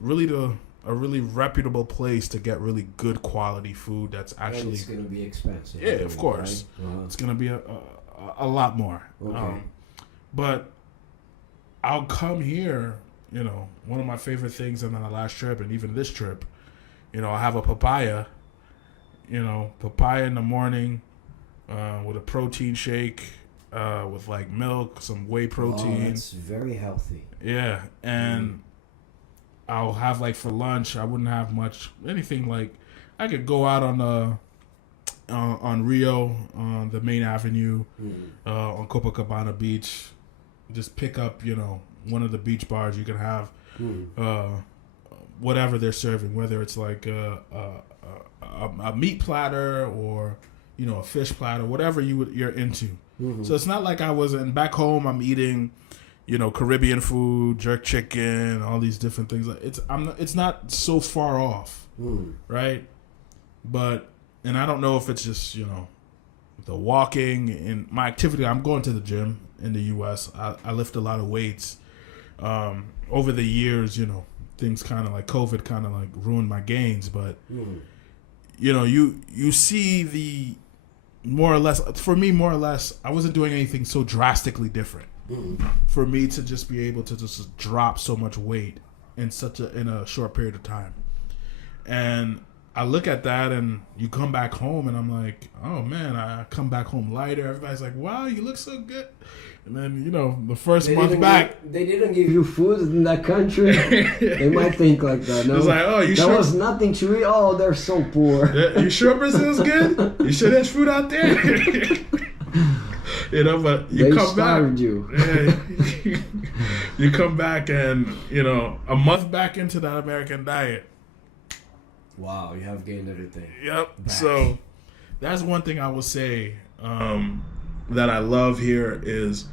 really to a really reputable place to get really good quality food that's actually. And it's gonna be expensive. Yeah, of course. Right? It's gonna be a lot more. Okay. But I'll come here. One of my favorite things on the last trip and even this trip, I'll have a papaya. Papaya in the morning with a protein shake with like milk, some whey protein. Oh, that's very healthy. Yeah, and I'll have like for lunch. I wouldn't have anything like. I could go out on Rio on the main avenue on Copacabana Beach, just pick up one of the beach bars. You can have whatever they're serving, whether it's like a meat platter or a fish platter, whatever you're into. So it's not like I wasn't back home. I'm eating. Caribbean food, jerk chicken, all these different things. It's not so far off, right? But and I don't know if it's just the walking and my activity. I'm going to the gym in the U.S. I lift a lot of weights. Over the years, things kind of like COVID kind of like ruined my gains. But you see the more or less for me, more or less, I wasn't doing anything so drastically different. For me to just be able to just drop so much weight in a short period of time. And I look at that and you come back home and I'm like, oh man, I come back home lighter. Everybody's like, wow, you look so good. And then, the first month back. They didn't give you food in that country. They might think like that. No? It's like, oh, you sure? There was nothing to eat. Oh, they're so poor. You sure Brazil's good? You sure there's food out there? But you they come back. You. Yeah, you come back and, a month back into that American diet. Wow, you have gained everything. Yep. Back. So that's one thing I will say that I love here is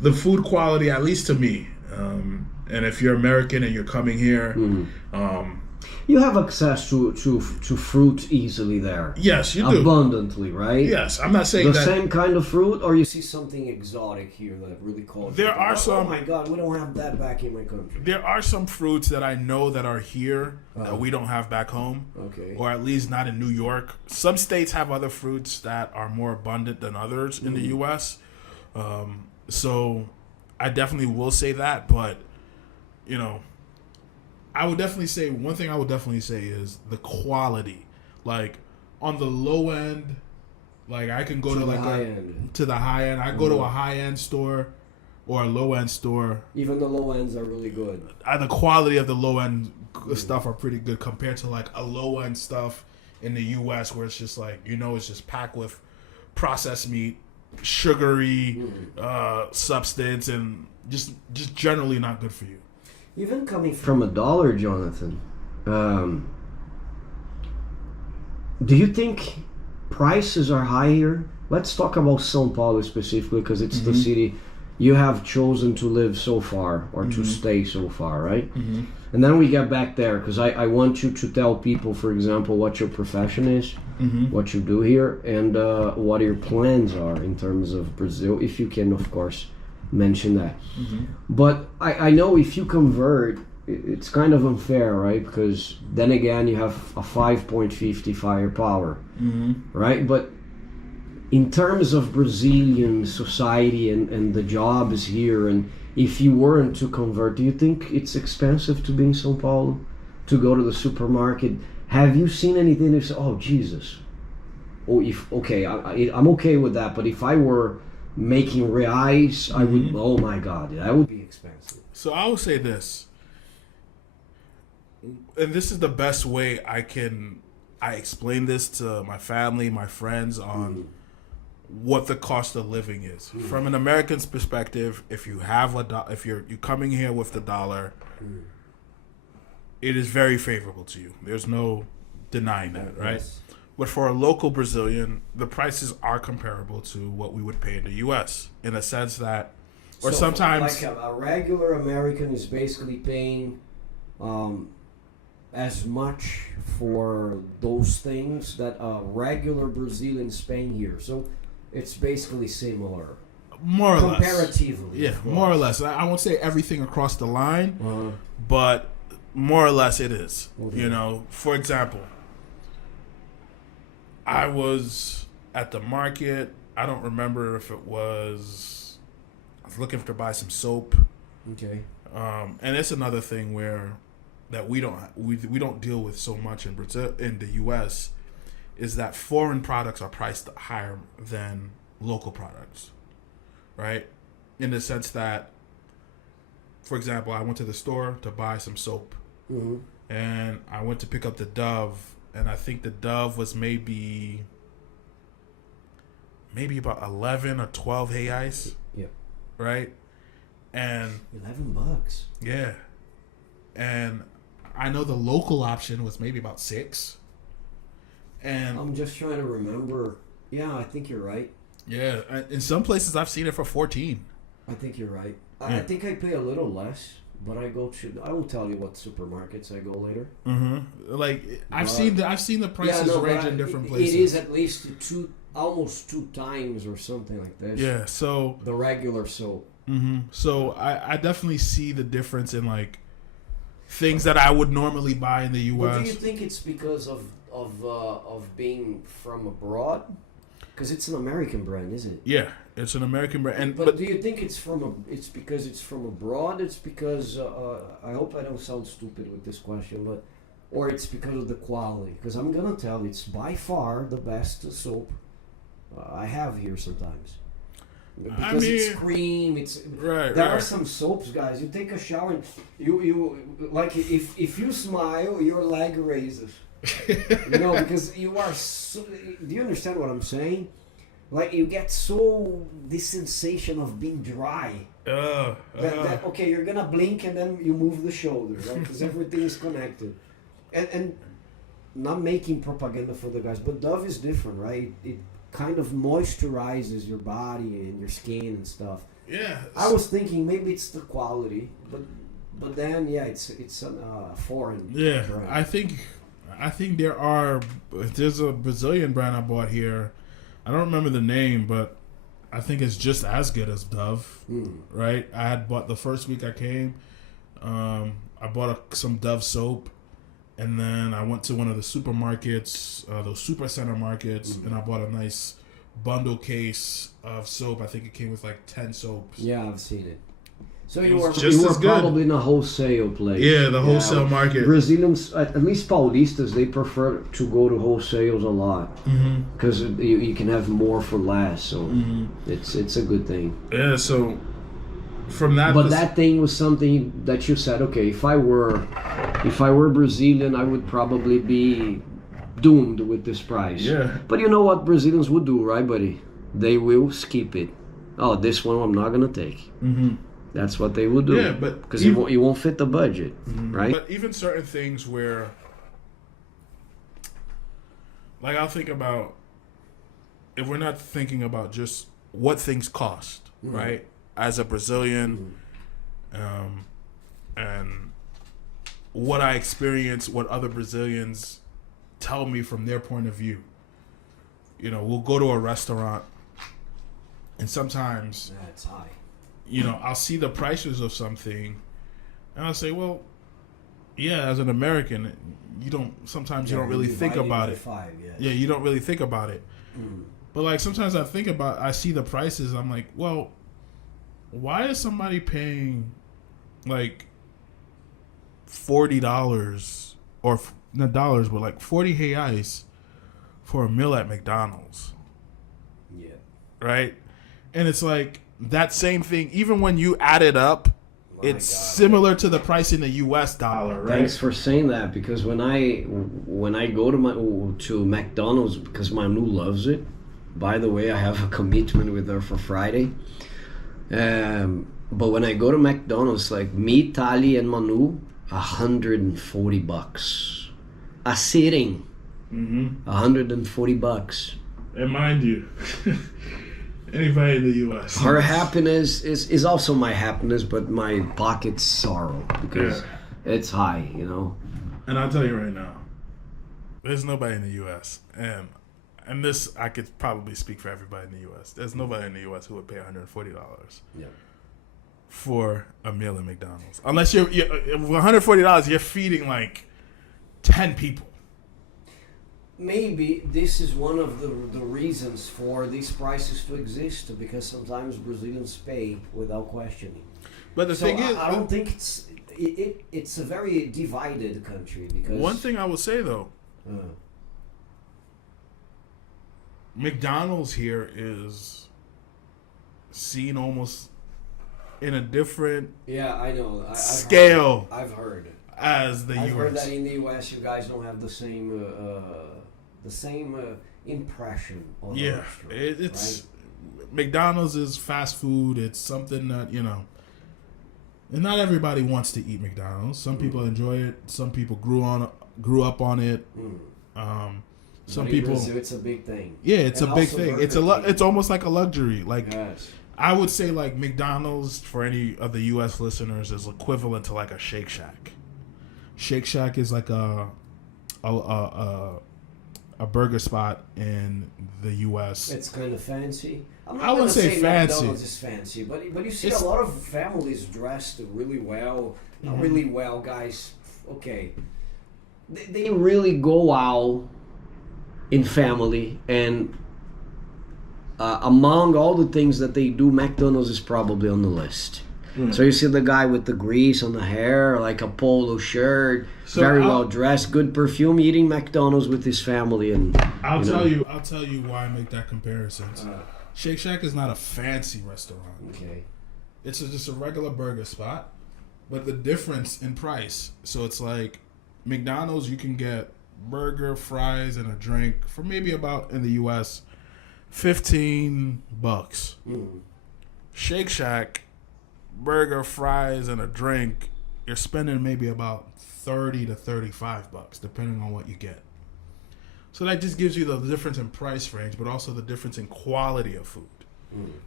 the food quality, at least to me. And if you're American and you're coming here, you have access to fruit easily there. Yes, you do. Abundantly, right? Yes, I'm not saying the that. same kind of fruit, or you see something exotic here that really calls. There are some. Oh my God, we don't have that back in my country. There are some fruits that I know that are here that we don't have back home. Okay. Or at least not in New York. Some states have other fruits that are more abundant than others in the U.S. So I definitely will say that, but I would definitely say one thing I would definitely say is the quality. Like on the low end, like I can go to like to the high end. I go to a high end store or a low end store. Even the low ends are really good. The quality of the low end stuff are pretty good compared to like a low end stuff in the U.S. where it's just like it's just packed with processed meat, sugary substance, and just generally not good for you. Even coming from $1, Jonathan, do you think prices are higher? Let's talk about São Paulo specifically because it's the city you have chosen to live so far or to stay so far, right? And then we get back there because I want you to tell people, for example, what your profession is, what you do here, and what your plans are in terms of Brazil, if you can, of course, mention that. But I know if you convert, it's kind of unfair, right? Because then again, you have a 5.50 firepower, right? But in terms of Brazilian society and the jobs here, and if you weren't to convert, do you think it's expensive to be in São Paulo, to go to the supermarket? Have you seen anything that say, oh, Jesus? Oh, I'm okay with that, but if I were making reais, I would, oh my God, that would be expensive. So I will say this, and this is the best way I explain this to my family, my friends on what the cost of living is. From an American's perspective, if you have if you're coming here with the dollar, it is very favorable to you. There's no denying that, right? Yes. But for a local Brazilian, the prices are comparable to what we would pay in the U.S. in a sense that, or So, sometimes like a regular American is basically paying as much for those things that a regular Brazilian is paying here. So it's basically similar. more or less, Comparatively. yeah, of more or course. less. I won't say everything across the line, Uh, but more or less it is. Okay. You know, for example, I was at the market. I don't remember if it was. I was looking to buy some soap, okay. and it's another thing where that we don't deal with so much in Brazil, in the U.S. is that foreign products are priced higher than local products, right? In the sense that, for example, I went to the store to buy some soap, Mm-hmm. and I went to pick up the Dove, and I think the Dove was maybe about 11 or 12 reais, Yeah. right? And $11. yeah, and I know the local option was maybe about 6, and I'm just trying to remember. Yeah, I think you're right. yeah, in some places I've seen it for 14. I think you're right. Yeah. I think I pay a little less, but I will tell you what supermarkets I go later. Mm-hmm. Like I've But- seen the prices but range in different it places. is at least almost two times or something like this. Yeah, so The regular soap. so I definitely see the difference in like things that I would normally buy in the But do you U.S. think it's because of being from abroad? Because it's an American brand, isn't it? Yeah, it's an American brand, But but do you think it's it's because it's from abroad? It's because I hope I don't sound stupid with this question, but or it's because of the quality? Because I'm gonna tell you, it's by far the best soap I have here sometimes. Because it's mean, cream. It's right, there are right. some soaps, guys. You take a shower and you like if you smile, your leg raises. You know, because you are so, do you understand what I'm saying? Like you get so this sensation of being dry that okay, you're gonna blink and then you move the shoulder, right? Because everything is connected. And not making propaganda for the guys, but Dove is different, right? It kind of moisturizes your body and your skin and stuff. Yeah, I was thinking maybe it's the quality, but then yeah, it's a foreign. yeah. brand. I think there's a Brazilian brand I bought here. I don't remember the name, but I think it's just as good as Dove. Right? I had bought the first week I came. I bought some Dove soap, and then I went to one of the supermarkets, those super center markets, and I bought a nice bundle case of soap. I think it came with like 10 soaps. Yeah, I've seen it. So It you was were just you were as good. probably in a wholesale place. Yeah, the wholesale market. Brazilians, at least Paulistas, they prefer to go to wholesales a lot because you can have more for less. So it's a good thing. Yeah, so from that, But that thing was something that you said, okay, if I were Brazilian, I would probably be doomed with this price. Yeah. But you know what Brazilians would do, right, buddy? They will skip it. Oh, this one I'm not gonna take. That's what they will do. Yeah, but because you won't fit the budget, right? But even certain things where, like, I'll think about if we're not thinking about just what things cost, right? As a Brazilian, and what I experience, what other Brazilians tell me from their point of view. You know, we'll go to a restaurant, and sometimes, That's high. you know, I'll see the prices of something, and I'll say, well, yeah, as an American, you don't really think about it. Yeah, you don't really think about it. But like sometimes I see the prices, I'm like, well, why is somebody paying like $40 or not dollars, but like 40 reais for a meal at McDonald's? Yeah. Right? And it's like that same thing, even when you add it up, it's similar to the price in the U.S. dollar, right? Thanks for saying that, because when I go to McDonald's, because Manu loves it. By the way, I have a commitment with her for Friday. But when I go to McDonald's, like me, Tali, and Manu, $140 a sitting. $140. And mind you, anybody in the U.S. Her happiness is also my happiness, but my pocket's sorrow because it's high, you know. And I'll tell you right now, there's nobody in the U.S. and this I could probably speak for everybody in the U.S. There's nobody in the U.S. who would pay $140 for a meal at McDonald's, unless you're $140. You're feeding like 10 people. Maybe this is one of the reasons for these prices to exist, because sometimes Brazilians pay without questioning. But the thing is, I don't think it's a very divided country. Because one thing I will say though, McDonald's here is seen almost in a different I know scale. I've heard as the U.S. I've heard that in the U.S. you guys don't have the same impression on the restaurant. It's right? McDonald's is fast food. It's something that, you know, and not everybody wants to eat McDonald's. Some people enjoy it. Some people grew up on it. Some people. Brazil, it's a big thing. Yeah, it's and a big thing. It's almost like a luxury. Like yes. I would say, like McDonald's for any of the U.S. listeners is equivalent to like a Shake Shack. Shake Shack is like a burger spot in the U.S. It's kind of fancy. I wouldn't say fancy. McDonald's is fancy, but you see a lot of families dressed really well. Not really well, guys. Okay, they really go out in family, and among all the things that they do, McDonald's is probably on the list. So you see the guy with the grease on the hair, like a polo shirt, very well dressed, good perfume, eating McDonald's with his family, and I'll tell you why I make that comparison. Shake Shack is not a fancy restaurant. Okay, it's just a regular burger spot, but the difference in price. So it's like McDonald's, you can get burger, fries, and a drink for maybe about in the U.S. $15. Shake Shack, burger, fries, and a drink, you're spending maybe about $30 to $35, depending on what you get. So that just gives you the difference in price range, but also the difference in quality of food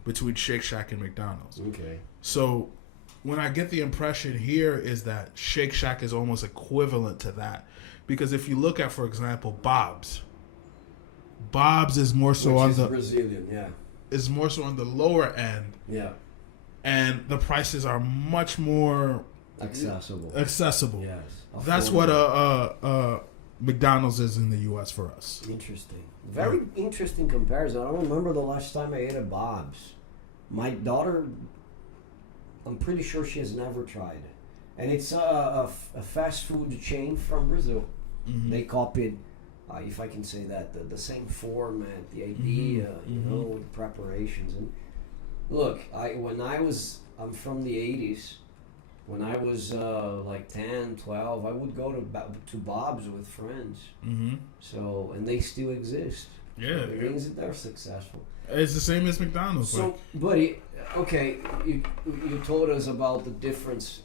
between Shake Shack and McDonald's. Okay. So when I get the impression here is that Shake Shack is almost equivalent to that, because if you look at, for example, Bob's is more so Which on is the Brazilian, is more so on the lower end. Yeah. And the prices are much more accessible. Yes. Affordable. That's what a McDonald's is in the U.S. for us. Interesting. Very interesting comparison. I don't remember the last time I ate at Bob's. My daughter, I'm pretty sure she has never tried it. And it's a fast food chain from Brazil. They copied, if I can say that, the same format, the idea, you know, with preparations. And look, I'm from the 80s. When I was like 10, 12, I would go to Bob's with friends. So, and they still exist. Yeah. So it means that they're successful. It's the same as McDonald's. So, buddy, okay, you told us about the difference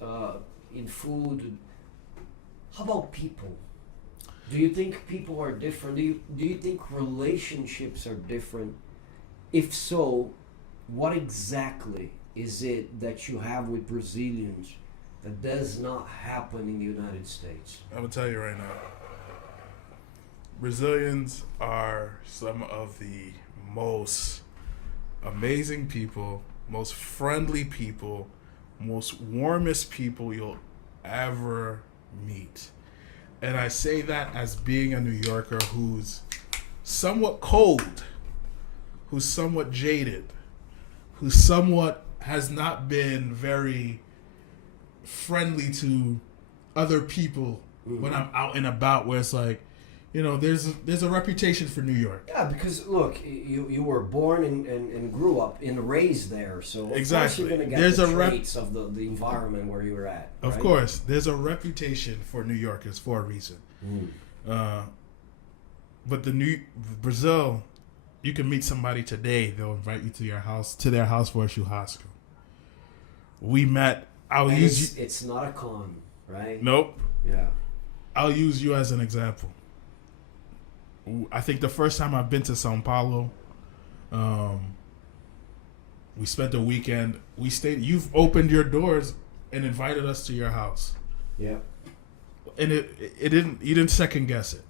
in food. How about people? Do you think people are different? Do you think relationships are different? If so, what exactly is it that you have with Brazilians that does not happen in the United States? I'm going to tell you right now. Brazilians are some of the most amazing people, most friendly people, most warmest people you'll ever meet. And I say that as being a New Yorker who's somewhat cold, who's somewhat jaded, who somewhat has not been very friendly to other people when I'm out and about, where it's like, there's a reputation for New York. Yeah, because look, you were born and grew up and raised there, so of course you're gonna get the traits of the environment where you were at. Right? Of course, there's a reputation for New Yorkers for a reason. But Brazil, you can meet somebody today. They'll invite you to their house for a churrasco. We met. It's not a con, right? Nope. Yeah. I'll use you as an example. I think the first time I've been to Sao Paulo, we spent a weekend. We stayed. You've opened your doors and invited us to your house. Yeah. And it didn't. You didn't second guess it.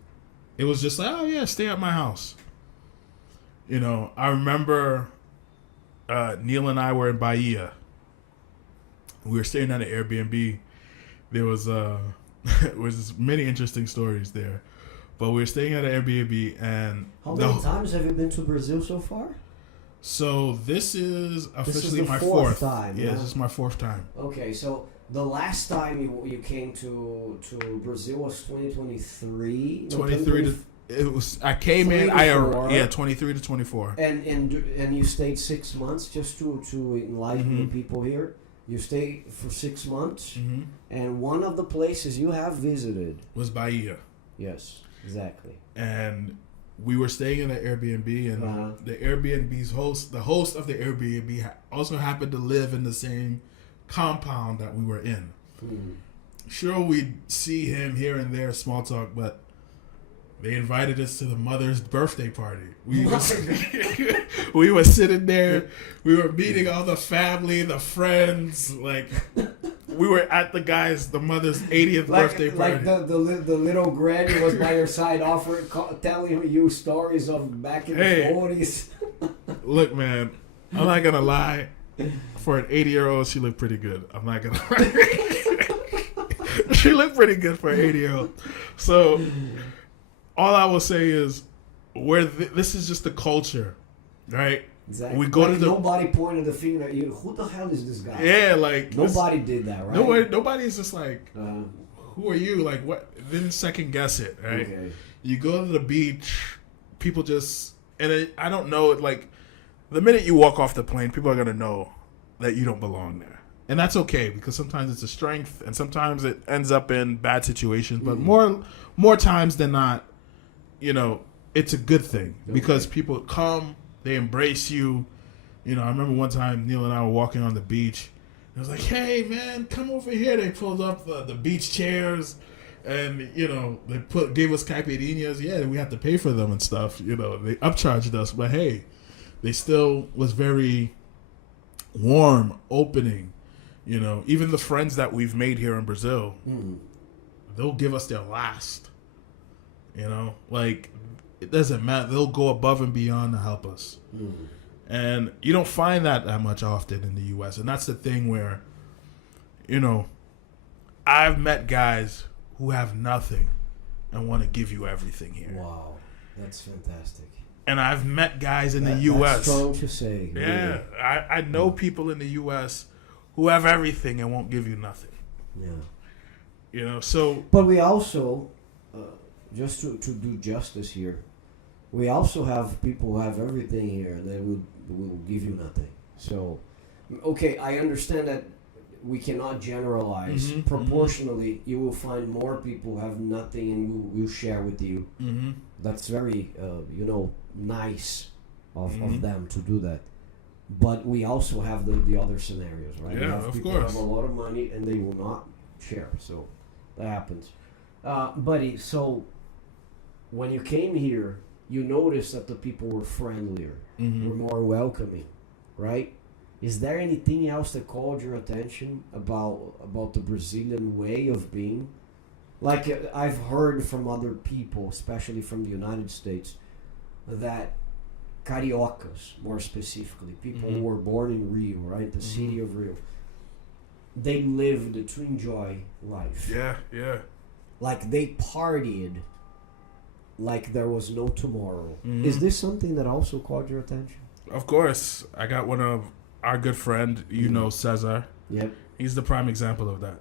It was just like, oh yeah, stay at my house. I remember Neil and I were in Bahia. We were staying at an Airbnb. There was was many interesting stories there. But we were staying at an Airbnb, and how many times have you been to Brazil so far? So this is officially my fourth time. Yeah, this is my fourth time. Okay, so the last time you came to Brazil was 2023. 23 it was. I came in. 23 to 24. And you stayed 6 months just to enlighten the people here. You stayed for 6 months, and one of the places you have visited was Bahia. Yes. Exactly. And we were staying in an Airbnb, and the Airbnb's host, the host of the Airbnb, also happened to live in the same compound that we were in. Sure, we'd see him here and there, small talk, but they invited us to the mother's birthday party. We were sitting there, we were meeting all the family, the friends, like. We were at the mother's 80th birthday party. Like the little granny was by your side telling you stories of back in the 40s. Look, man, I'm not going to lie. For an 80-year-old, she looked pretty good. I'm not going to lie. She looked pretty good for an 80-year-old. So, all I will say is, this is just the culture, right? Exactly. We go to nobody pointed the finger at you. Who the hell is this guy? Yeah, like nobody did that, right? Nobody's just like, who are you? Like what? Then second guess it, right? Okay. You go to the beach, people just I don't know. Like the minute you walk off the plane, people are gonna know that you don't belong there, and that's okay because sometimes it's a strength, and sometimes it ends up in bad situations. But more times than not, it's a good thing because people come. They embrace you. I remember one time Neil and I were walking on the beach. I was like, hey, man, come over here. They pulled up the beach chairs and, they gave us caipirinhas. Yeah, we had to pay for them and stuff. They upcharged us. But, hey, they still was very warm, opening. Even the friends that we've made here in Brazil, they'll give us their last. Like... It doesn't matter. They'll go above and beyond to help us. And you don't find that much often in the U.S. And that's the thing where, I've met guys who have nothing and want to give you everything here. Wow. That's fantastic. And I've met guys in the U.S. That's strong to say. Yeah. Really. I know people in the U.S. who have everything and won't give you nothing. Yeah. So... But we also, just to do justice here, we also have people who have everything here and they will give you nothing. So, okay, I understand that we cannot generalize. Proportionally, you will find more people who have nothing and will share with you. That's very, nice of them to do that. But we also have the other scenarios, right? Yeah, we have of people course. who have a lot of money and they will not share. So, that happens. Buddy, so when you came here, you noticed that the people were friendlier, were more welcoming, right? Is there anything else that called your attention about the Brazilian way of being? Like I've heard from other people, especially from the United States, that cariocas, more specifically, people who were born in Rio, right, the city of Rio, they lived to enjoy life. Yeah. Like they partied like there was no tomorrow. Is this something that also caught your attention? Of course. I got one of our good friend, Cesar. Yep. He's the prime example of that.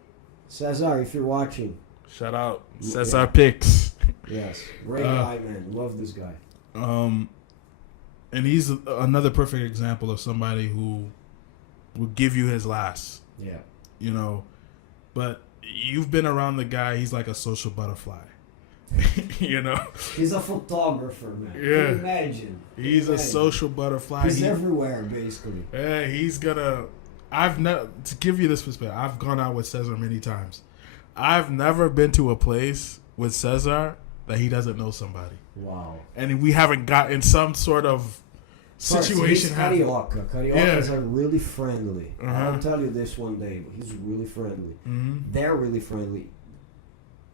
Cesar, if you're watching. Shout out. Cesar Picks. Yes, great guy, man. Love this guy. And he's another perfect example of somebody who will give you his last. Yeah. You know, but you've been around the guy. He's like a social butterfly. You know, he's a photographer, man. Yeah. Can you imagine? He's a social butterfly. He's everywhere, basically. Yeah, he's gonna. I've never, to give you this perspective, I've gone out with Cesar many times. I've never been to a place with Cesar that he doesn't know somebody. Wow. And we haven't gotten some sort of situation. He's Carioca. Cariocas are really friendly. Uh-huh. I'll tell you this one day. But he's really friendly. Mm-hmm. They're really friendly.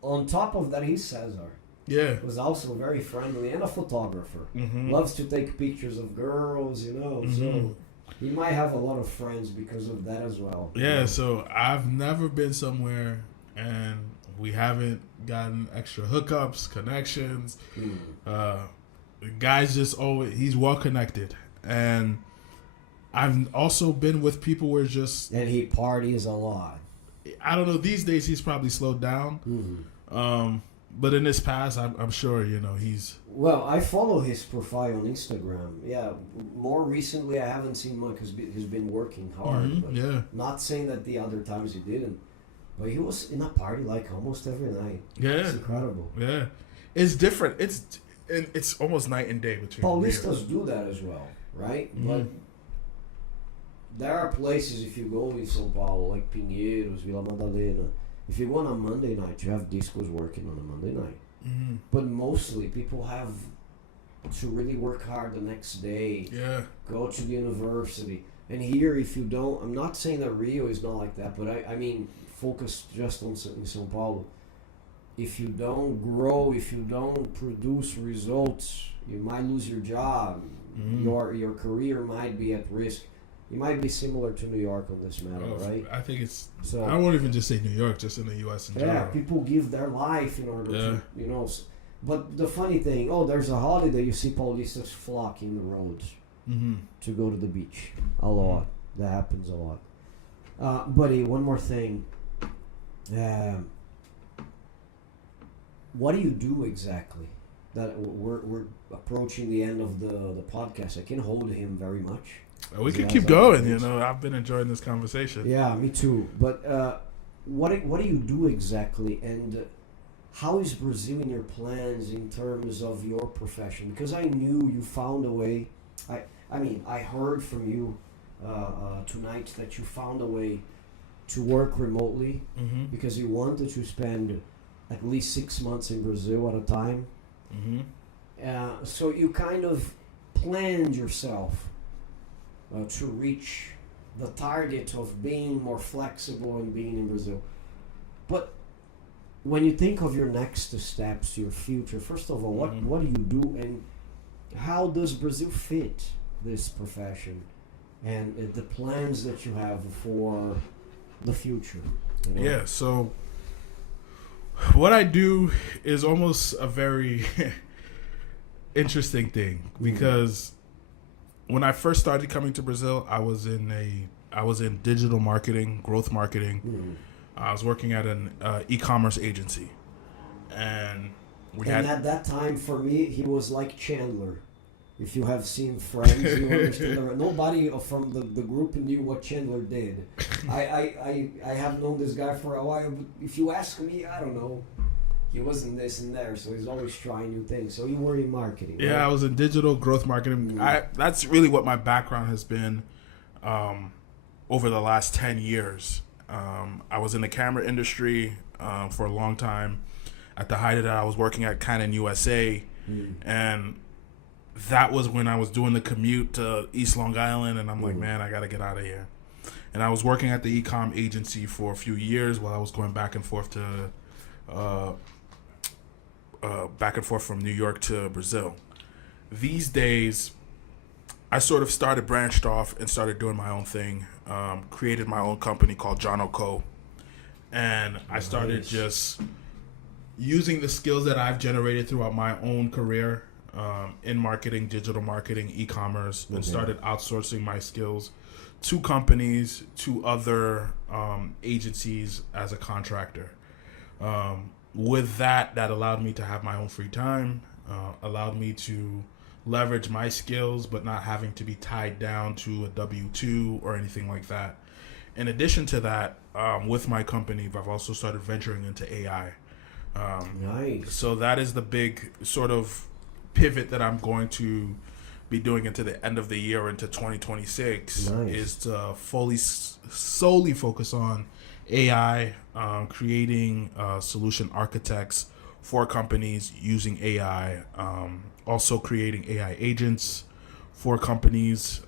On top of that, he's Cesar. Yeah. Was also very friendly and a photographer. Mm-hmm. Loves to take pictures of girls, you know. Mm-hmm. So he might have a lot of friends because of that as well. Yeah, so I've never been somewhere and we haven't gotten extra hookups, connections. The guy's just always, he's well connected. And I've also been with people where just... And he parties a lot. I don't know, these days he's probably slowed down. Mm-hmm. But in his past, I'm sure, you know, he's... Well, I follow his profile on Instagram. Yeah, more recently I haven't seen much because he's been working hard. Mm-hmm. But Yeah. not saying that the other times he didn't. But he was in a party like almost every night. Yeah. It's incredible. Yeah. It's different. It's almost night and day between Paulistas do that as well, right? Mm-hmm. But there are places, if you go in São Paulo, like Pinheiros, Vila Madalena, if you go on a Monday night, you have discos working on a Monday night. Mm-hmm. But mostly people have to really work hard the next day, Yeah. go to the university. And here, if you don't, I'm not saying that Rio is not like that, but I mean, focus just on in São Paulo. If you don't grow, if you don't produce results, you might lose your job. Mm-hmm. Your career might be at risk. You might be similar to New York on this matter, right? I think it's... So I won't even just say New York, just in the U.S. in general. people give their life in order Yeah. to, you know. But the funny thing, there's a holiday, you see Paulistas flocking the roads Mm-hmm. to go to the beach. A lot. That happens a lot. Buddy, one more thing. What do you do exactly? That we're approaching the end of the podcast. I can hold him very much. We could Yeah, keep so going, it's- you know. I've been enjoying this conversation. Yeah, me too. But what do you do exactly, and how is Brazil in your plans in terms of your profession? Because I knew you found a way. I mean, I heard from you tonight that you found a way to work remotely Mm-hmm. because you wanted to spend at least 6 months in Brazil at a time. Mm-hmm. So you kind of planned yourself to reach the target of being more flexible and being in Brazil. But when you think of your next steps, your future, first of all, what do you do, and how does Brazil fit this profession and the plans that you have for the future? You know? Yeah, so what I do is almost a very interesting thing because when I first started coming to Brazil, I was in digital marketing, growth marketing. Mm-hmm. I was working at an e-commerce agency, and at that time, for me, he was like Chandler. If you have seen Friends, you understand that nobody from the group knew what Chandler did. I have known this guy for a while, but if you ask me, I don't know. He wasn't this and there, so he's always trying new things. So you were in marketing. Yeah, right? I was in digital growth marketing. That's really what my background has been over the last 10 years. I was in the camera industry for a long time. At the height of that, I was working at Canon USA, and that was when I was doing the commute to East Long Island, and I'm like, man, I got to get out of here. And I was working at the e-com agency for a few years while I was going back and forth from New York to Brazil. These days, I sort of branched off and started doing my own thing, created my own company called John Co. And I started just using the skills that I've generated throughout my own career in marketing, digital marketing, e-commerce, and started outsourcing my skills to companies, to other agencies as a contractor. with that allowed me to have my own free time, allowed me to leverage my skills, but not having to be tied down to a W-2 or anything like that. In addition to that, with my company, I've also started venturing into AI. Nice. So that is the big sort of pivot that I'm going to be doing into the end of the year into 2026. Nice. Is to solely focus on AI, creating solution architects for companies using AI, also creating AI agents for companies,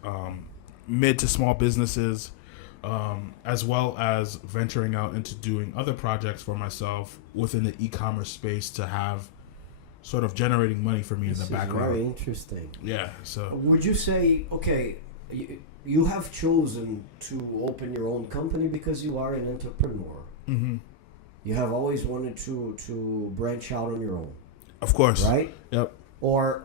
mid to small businesses, as well as venturing out into doing other projects for myself within the e-commerce space to have sort of generating money for me in the background. Very interesting. Yeah. So would you say, okay, you have chosen to open your own company because you are an entrepreneur? Mm-hmm. You have always wanted to branch out on your own. Of course. Right? Yep. Or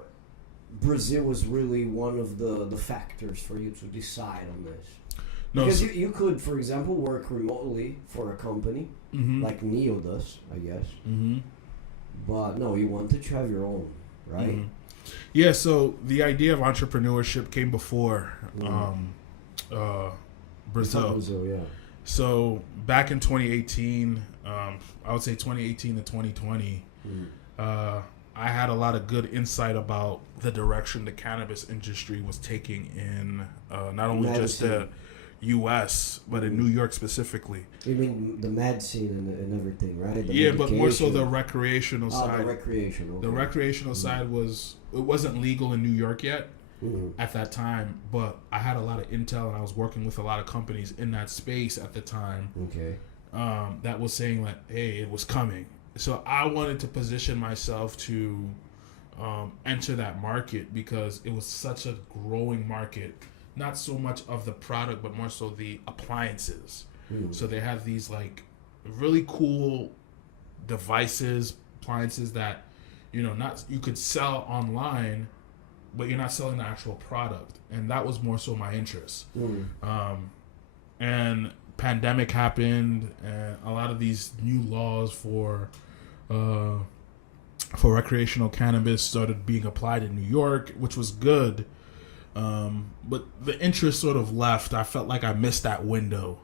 Brazil was really one of the factors for you to decide on this? No, because you could, for example, work remotely for a company, mm-hmm. like Neo does, I guess. Mm-hmm. But no, you wanted to have your own, right? Mm-hmm. Yeah, so the idea of entrepreneurship came before Brazil. Brazil, yeah. So back in 2018, I would say 2018 to 2020, I had a lot of good insight about the direction the cannabis industry was taking in not only just the U.S., but in New York specifically. You mean the med scene and everything, right? Yeah, but more so the recreational side. The recreational. Okay. The recreational side it wasn't legal in New York yet at that time, but I had a lot of intel and I was working with a lot of companies in that space at the time. Okay. That was saying that, hey, it was coming. So I wanted to position myself to enter that market because it was such a growing market. Not so much of the product, but more so the appliances. So they have these like really cool devices, appliances that, you could sell online, but you're not selling the actual product. And that was more so my interest. And pandemic happened, and a lot of these new laws for recreational cannabis started being applied in New York, which was good. But the interest sort of left. I felt like I missed that window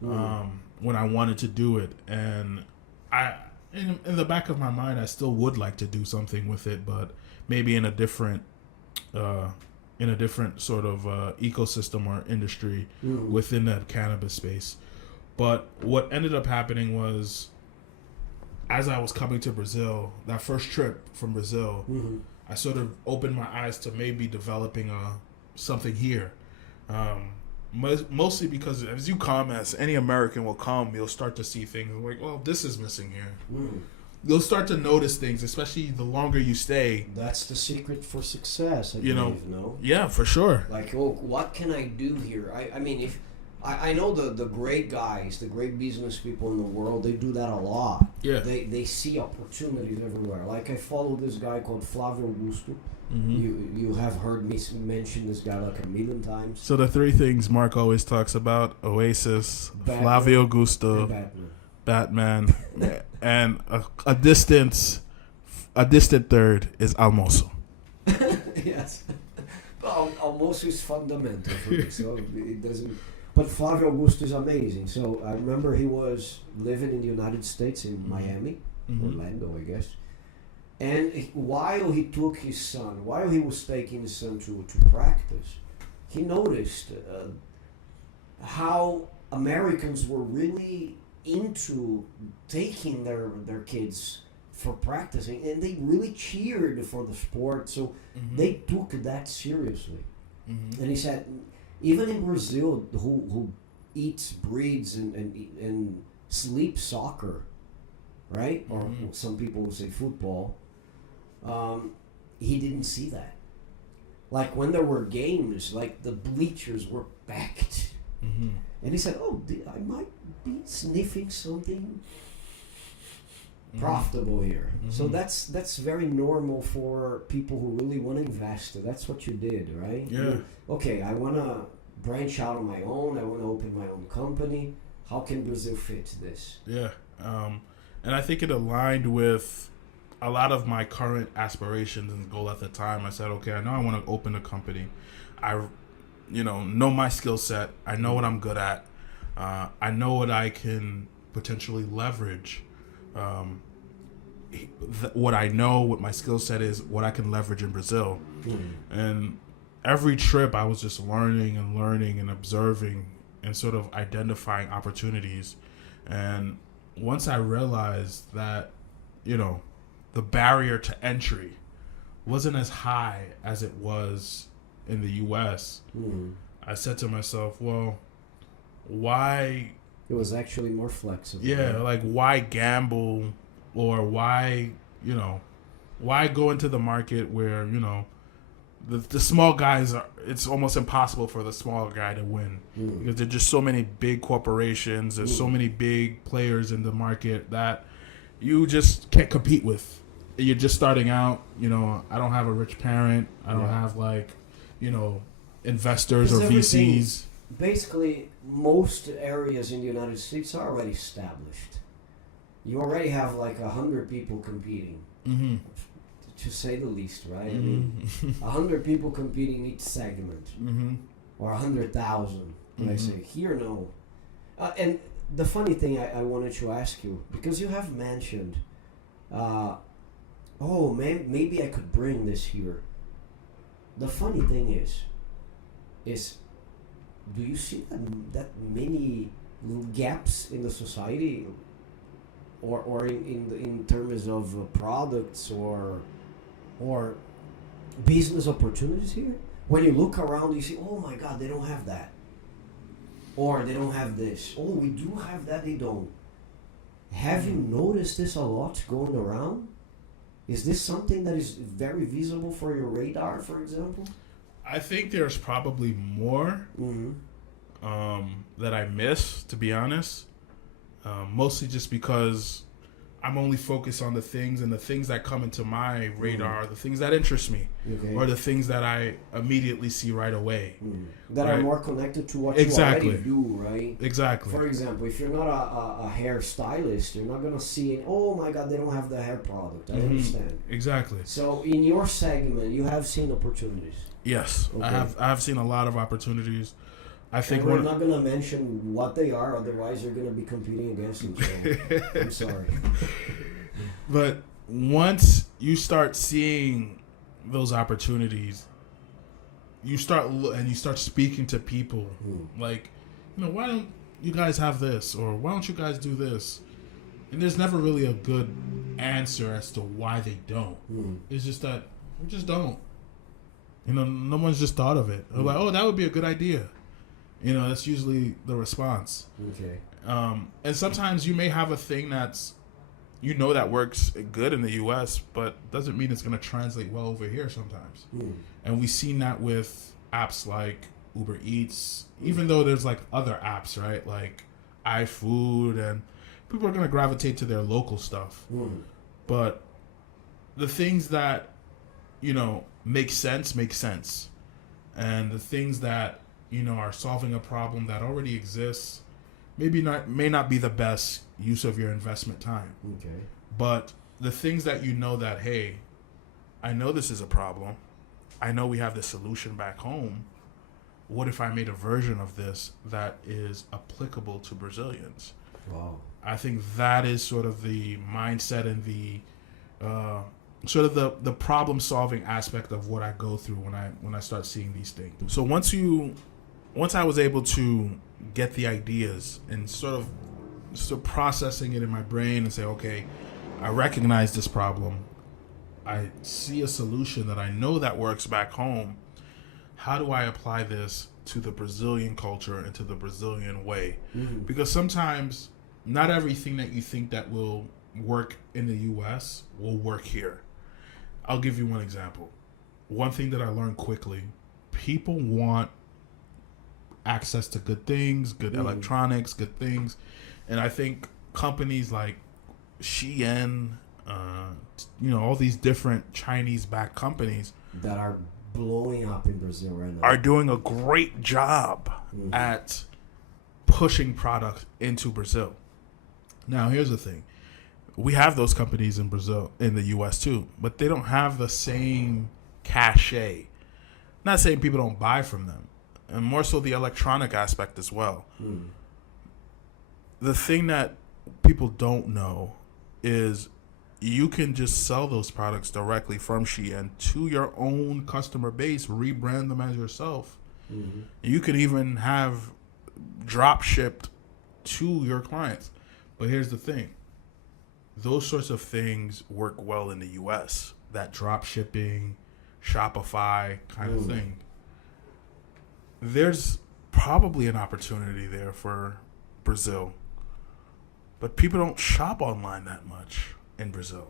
when I wanted to do it, and in the back of my mind, I still would like to do something with it, but maybe in a different sort of ecosystem or industry within that cannabis space. But what ended up happening was, as I was coming to Brazil, that first trip from Brazil, I sort of opened my eyes to maybe developing something here. Mostly because as you come, as any American will come, you'll start to see things like, well, this is missing here. You'll start to notice things, especially the longer you stay. That's the secret for success, I believe, no? Yeah, for sure. Like, oh, what can I do here? I mean, if I know the great guys, the great business people in the world, they do that a lot. Yeah. They see opportunities everywhere. Like, I follow this guy called Flavio Augusto. You have heard me mention this guy like a million times. So the three things Mark always talks about: Oasis, Batman, Flavio Augusto, Batman, and a distant third is Almoço. Yes. Well, Almoço is fundamental for me, so it doesn't. But Flavio Augusto is amazing. So I remember he was living in the United States in Miami, Orlando, I guess. And while he was taking his son to practice, he noticed how Americans were really into taking their kids for practicing, and they really cheered for the sport, so they took that seriously. And he said, even in Brazil, who eats, breeds, and sleeps soccer, right? Or some people will say football. He didn't see that. Like when there were games, like the bleachers were packed. And he said, oh, I might be sniffing something profitable here. So that's very normal for people who really want to invest. That's what you did, right? Yeah. Okay, I want to branch out on my own. I want to open my own company. How can Brazil fit this? Yeah. And I think it aligned with a lot of my current aspirations and goal at the time. I said, okay, I know I want to open a company. I, know my skill set. I know what I'm good at. I know what I can potentially leverage. What I know, what my skill set is, what I can leverage in Brazil. And every trip I was just learning and observing and sort of identifying opportunities. And once I realized that, the barrier to entry wasn't as high as it was in the U.S., I said to myself, well, why... It was actually more flexible. Yeah, right? like why gamble or why go into the market where, the small guys it's almost impossible for the small guy to win because there's just so many big corporations, there's so many big players in the market that you just can't compete with. You're just starting out, I don't have a rich parent, I don't have investors or VCs. Basically, most areas in the United States are already established. You already have like 100 people competing. To say the least, right? I mean, 100 people competing in each segment, or 100,000. I say here, no. And the funny thing I wanted to ask you, because you have mentioned, maybe I could bring this here. The funny thing is, do you see that many gaps in the society, or in terms of products or business opportunities here? When you look around, you see, oh my God, they don't have that. Or they don't have this. Oh, we do have that, they don't. Have you noticed this a lot going around? Is this something that is very visible for your radar, for example? I think there's probably more that I miss, to be honest. Mostly just because I'm only focused on the things that come into my radar, the things that interest me, or the things that I immediately see right away. That are more connected to what you already do, right? Exactly. For example, if you're not a hairstylist, you're not going to see it, oh my God, they don't have the hair product. I understand. Exactly. So in your segment, you have seen opportunities. Yes, okay. I have seen a lot of opportunities. I think we're not going to mention what they are, otherwise you're going to be competing against them. So I'm sorry. But once you start seeing those opportunities, you start speaking to people like, why don't you guys have this, or why don't you guys do this? And there's never really a good answer as to why they don't. It's just that we just don't. No one's just thought of it. They're like, oh, that would be a good idea. That's usually the response. Okay. And sometimes you may have a thing that's, that works good in the U.S., but doesn't mean it's going to translate well over here sometimes. And we've seen that with apps like Uber Eats, even though there's like other apps, right? Like iFood, and people are going to gravitate to their local stuff. But the things that, make sense. And the things that, are solving a problem that already exists, may not be the best use of your investment time. Okay. But the things that that, hey, I know this is a problem. I know we have the solution back home. What if I made a version of this that is applicable to Brazilians? Wow. I think that is sort of the mindset and the sort of the problem solving aspect of what I go through when I start seeing these things. So once I was able to get the ideas and sort of processing it in my brain and say, okay, I recognize this problem. I see a solution that I know that works back home. How do I apply this to the Brazilian culture and to the Brazilian way? Because sometimes not everything that you think that will work in the U.S. will work here. I'll give you one example. One thing that I learned quickly, people want access to good things, good electronics, good things. And I think companies like Shein, all these different Chinese-backed companies that are blowing up in Brazil right now are doing a great job at pushing products into Brazil. Now, here's the thing. we have those companies in Brazil, in the U.S. too, but they don't have the same cachet. Not saying people don't buy from them, and more so the electronic aspect as well. The thing that people don't know is you can just sell those products directly from Shein to your own customer base, rebrand them as yourself. You can even have drop shipped to your clients. But here's the thing. Those sorts of things work well in the US. That drop shipping, Shopify kind of thing. There's probably an opportunity there for Brazil. But people don't shop online that much in Brazil.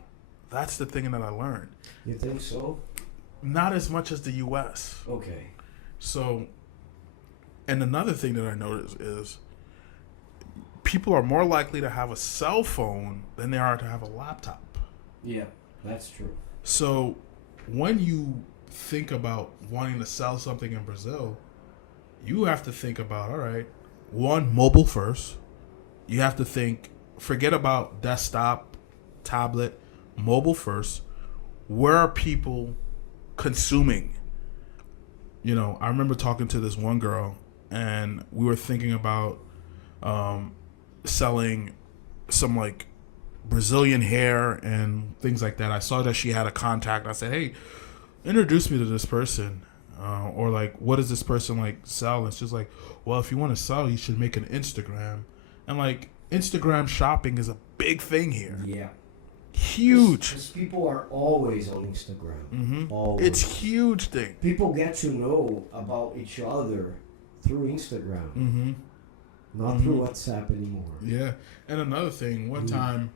That's the thing that I learned. You think so? Not as much as the US. Okay. So, and another thing that I noticed is people are more likely to have a cell phone than they are to have a laptop. Yeah, that's true. So, when you think about wanting to sell something in Brazil, you have to think about, all right, one, mobile first. You have to think, forget about desktop, tablet, mobile first. Where are people consuming? You know, I remember talking to this one girl, and we were thinking about selling some like Brazilian hair and things like that. I saw that she had a contact. I said, hey, introduce me to this person. Or like, what does this person like sell? And it's just like, well, if you want to sell, you should make an Instagram. And like, Instagram shopping is a big thing here. Yeah. Huge. Because people are always on Instagram. Always. It's huge thing. People get to know about each other through Instagram. Not through WhatsApp anymore. Yeah. And another thing, one time...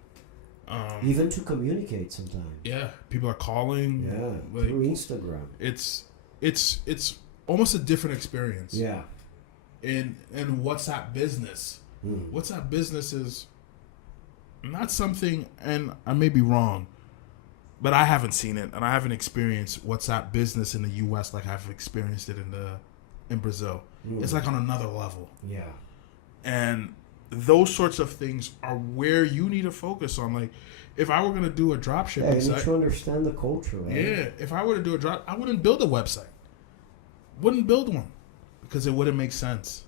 even to communicate sometimes. Yeah. People are calling. Yeah. Like, through Instagram. It's almost a different experience. Yeah. In WhatsApp business. WhatsApp business is not something, and I may be wrong, but I haven't seen it, and I haven't experienced WhatsApp business in the U.S. like I've experienced it in Brazil. It's like on another level. Yeah. And those sorts of things are where you need to focus on. Like, if I were going to do a drop shipping you site, need to understand the culture, right? Yeah, if I were to do a drop, I wouldn't build a website. Wouldn't build one because it wouldn't make sense.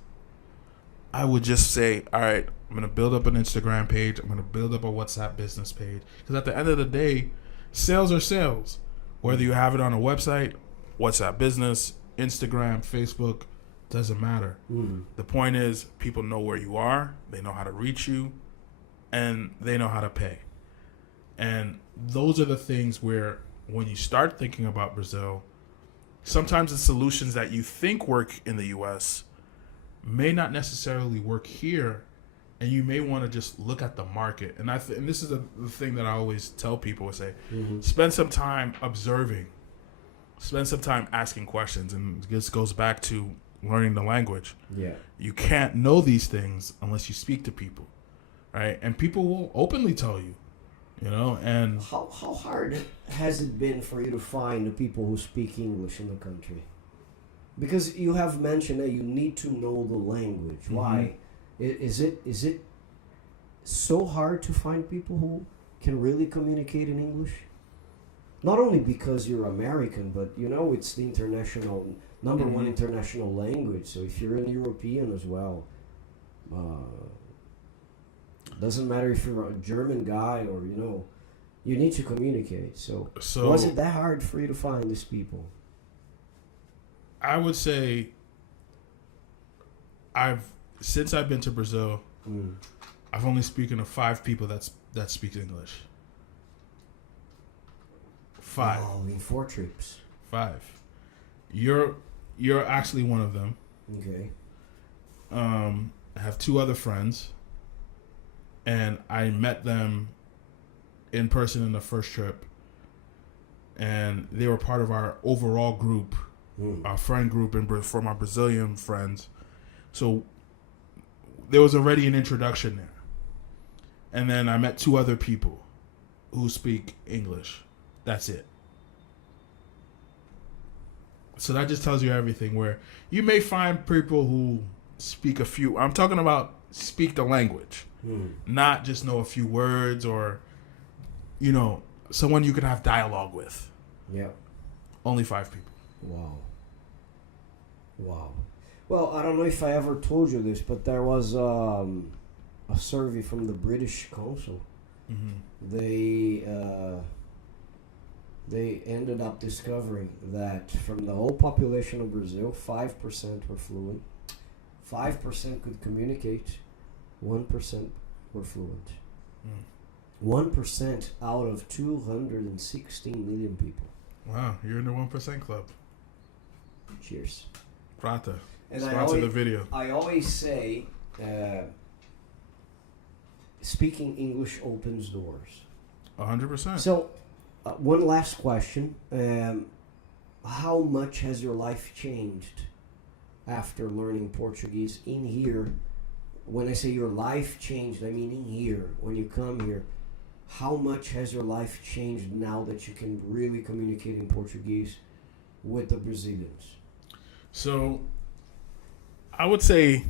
I would just say, all right, I'm going to build up an Instagram page. I'm going to build up a WhatsApp business page. Because at the end of the day, sales are sales. Whether you have it on a website, WhatsApp business, Instagram, Facebook, doesn't matter. The point is, people know where you are. They know how to reach you. And they know how to pay. And those are the things where when you start thinking about Brazil, sometimes the solutions that you think work in the U.S. may not necessarily work here, and you may want to just look at the market. And and this is the thing that I always tell people: is say, spend some time observing, spend some time asking questions, and this goes back to learning the language. Yeah, you can't know these things unless you speak to people, right? And people will openly tell you, you know. And how hard has it been for you to find the people who speak English in the country? Because you have mentioned that you need to know the language. Why? Is it so hard to find people who can really communicate in English? Not only because you're American, but you know it's the international number one international language. So if you're an European as well, doesn't matter if you're a German guy or you need to communicate. So was it that hard for you to find these people? I would say since I've been to Brazil, I've only spoken to 5 people that speak English. 5. Oh, in 4 trips. 5. You're actually one of them. Okay. I have 2 other friends, and I met them in person in the first trip, and they were part of our overall group. Our friend group for my Brazilian friends. So there was already an introduction there. And then I met 2 other people who speak English. That's it. So that just tells you everything, where you may find people who speak a few. I'm talking about speak the language, not just know a few words or someone you could have dialogue with. Yeah. Only 5 people. Wow. Well, I don't know if I ever told you this, but there was a survey from the British Council. Mm-hmm. They ended up discovering that from the whole population of Brazil, 5% were fluent, 5% could communicate, 1% were fluent. 1% out of 216 million people. Wow, you're in the 1% club. Cheers. Prata. And Sponsor the video. I always say, speaking English opens doors. 100%. So, one last question. How much has your life changed after learning Portuguese in here? When I say your life changed, I mean in here. When you come here, how much has your life changed now that you can really communicate in Portuguese with the Brazilians? So, I would say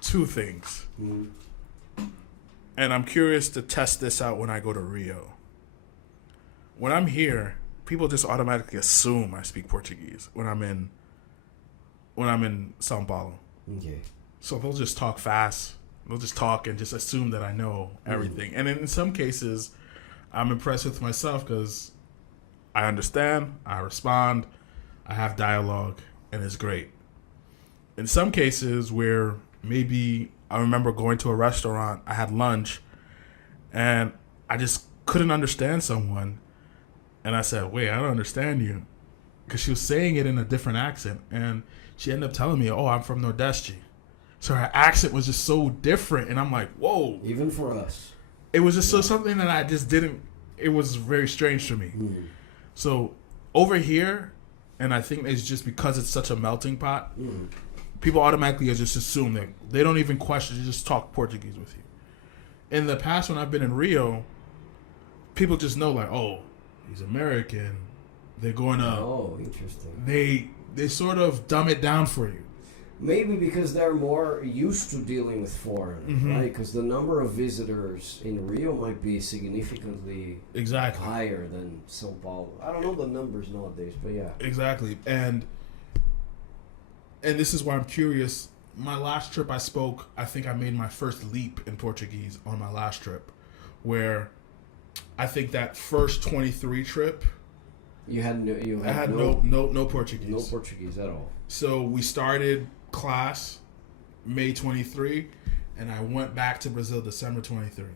2 things. Mm. And I'm curious to test this out when I go to Rio. When I'm here, people just automatically assume I speak Portuguese when I'm in São Paulo. Okay. So they'll just talk fast. They'll just talk and just assume that I know everything. And in some cases, I'm impressed with myself because I understand, I respond, I have dialogue, and it's great. In some cases where maybe I remember going to a restaurant, I had lunch, and I just couldn't understand someone. And I said, wait, I don't understand you. Because she was saying it in a different accent. And she ended up telling me, oh, I'm from Nordeste. So her accent was just so different. And I'm like, whoa. Even for us. It was just something that I just didn't, it was very strange to me. Mm. So over here, and I think it's just because it's such a melting pot, people automatically just assume that they don't even question, they just talk Portuguese with you. In the past, when I've been in Rio, people just know like, oh, he's American. They're going to... Oh, interesting. They sort of dumb it down for you. Maybe because they're more used to dealing with foreign, right? Because the number of visitors in Rio might be significantly higher than São Paulo. I don't know the numbers nowadays, but yeah. Exactly. And this is why I'm curious. My last trip I think I made my first leap in Portuguese on my last trip, where I think that first 23 trip, I had no Portuguese. No Portuguese at all. So we started class May 23, and I went back to Brazil December 23.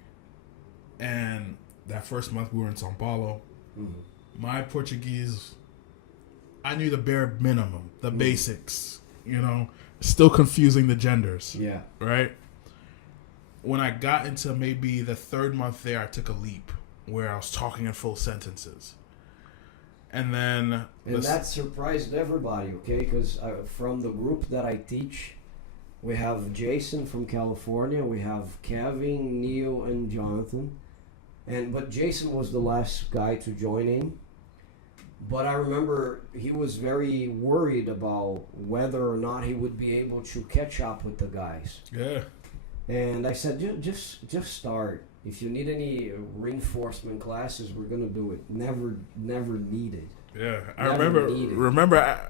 And that first month we were in São Paulo. My Portuguese, I knew the bare minimum, the basics, still confusing the genders. Yeah. Right? When I got into maybe the 3rd month there, I took a leap where I was talking in full sentences. And then... And that surprised everybody, okay? Because from the group that I teach, we have Jason from California, we have Kevin, Neil, and Jonathan. But Jason was the last guy to join in. But I remember he was very worried about whether or not he would be able to catch up with the guys. Yeah. And I said, just start. If you need any reinforcement classes, we're gonna do it. Never needed. Yeah, I remember.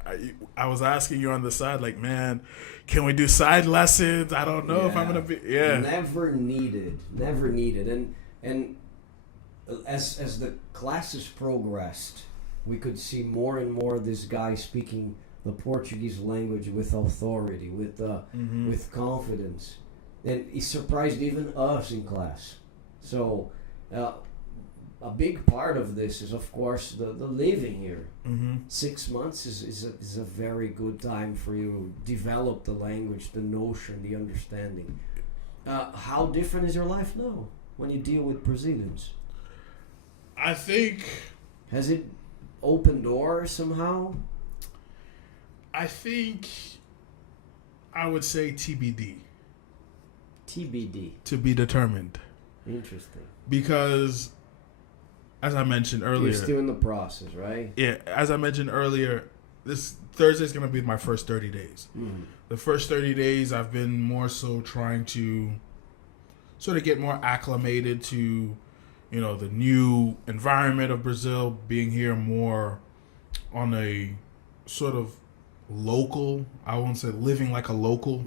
I was asking you on the side, like, man, can we do side lessons? I don't know if I'm gonna be. Yeah. Never needed. And as the classes progressed, we could see more and more this guy speaking the Portuguese language with authority, with confidence, and he surprised even us in class. So, a big part of this is, of course, the living here. 6 months is a very good time for you to develop the language, the notion, the understanding. How different is your life now when you deal with Brazilians? I think... Has it opened doors somehow? I think I would say TBD. TBD. To be determined. Interesting. Because, as I mentioned earlier... You're still in the process, right? Yeah, as I mentioned earlier, this Thursday is going to be my first 30 days. The first 30 days, I've been more so trying to sort of get more acclimated to the new environment of Brazil, being here more on a sort of local, I won't say living like a local,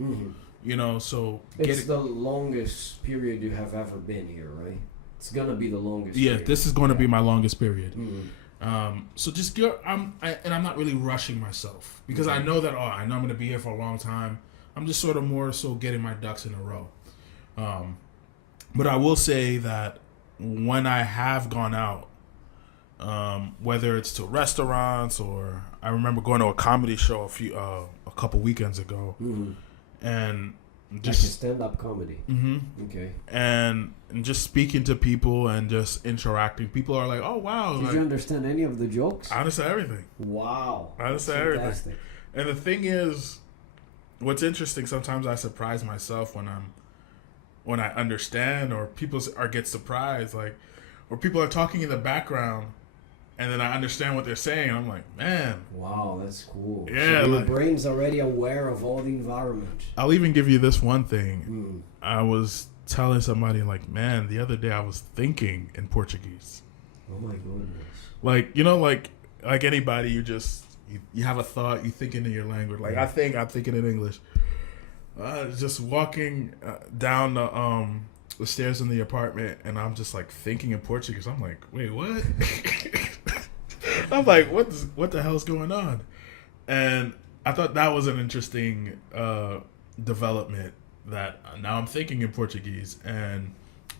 so it's the longest period you have ever been here, right? It's gonna be the longest. Yeah, period. This is going to be my longest period. Mm-hmm. So just I'm not really rushing myself because I know that I know I'm going to be here for a long time. I'm just sort of more so getting my ducks in a row. But I will say that when I have gone out, whether it's to restaurants or I remember going to a comedy show a couple weekends ago, and just like stand-up comedy. Okay. And just speaking to people and just interacting, people are like, "Oh wow!" Did you understand any of the jokes? I understand everything. Wow, I understand everything. And the thing is, what's interesting, sometimes I surprise myself when I understand, or people get surprised, like, or people are talking in the background, and then I understand what they're saying. I'm like, man, wow, that's cool. Yeah, so your brain's already aware of all the environment. I'll even give you this one thing. I was telling somebody, like, man, the other day I was thinking in Portuguese. Oh my goodness! Like, like anybody, you have a thought, you think in your language. Like I'm thinking in English. Just walking down the stairs in the apartment, and I'm just like thinking in Portuguese. I'm like, wait, what? I'm like, what the hell's going on? And I thought that was an interesting development, that now I'm thinking in Portuguese. And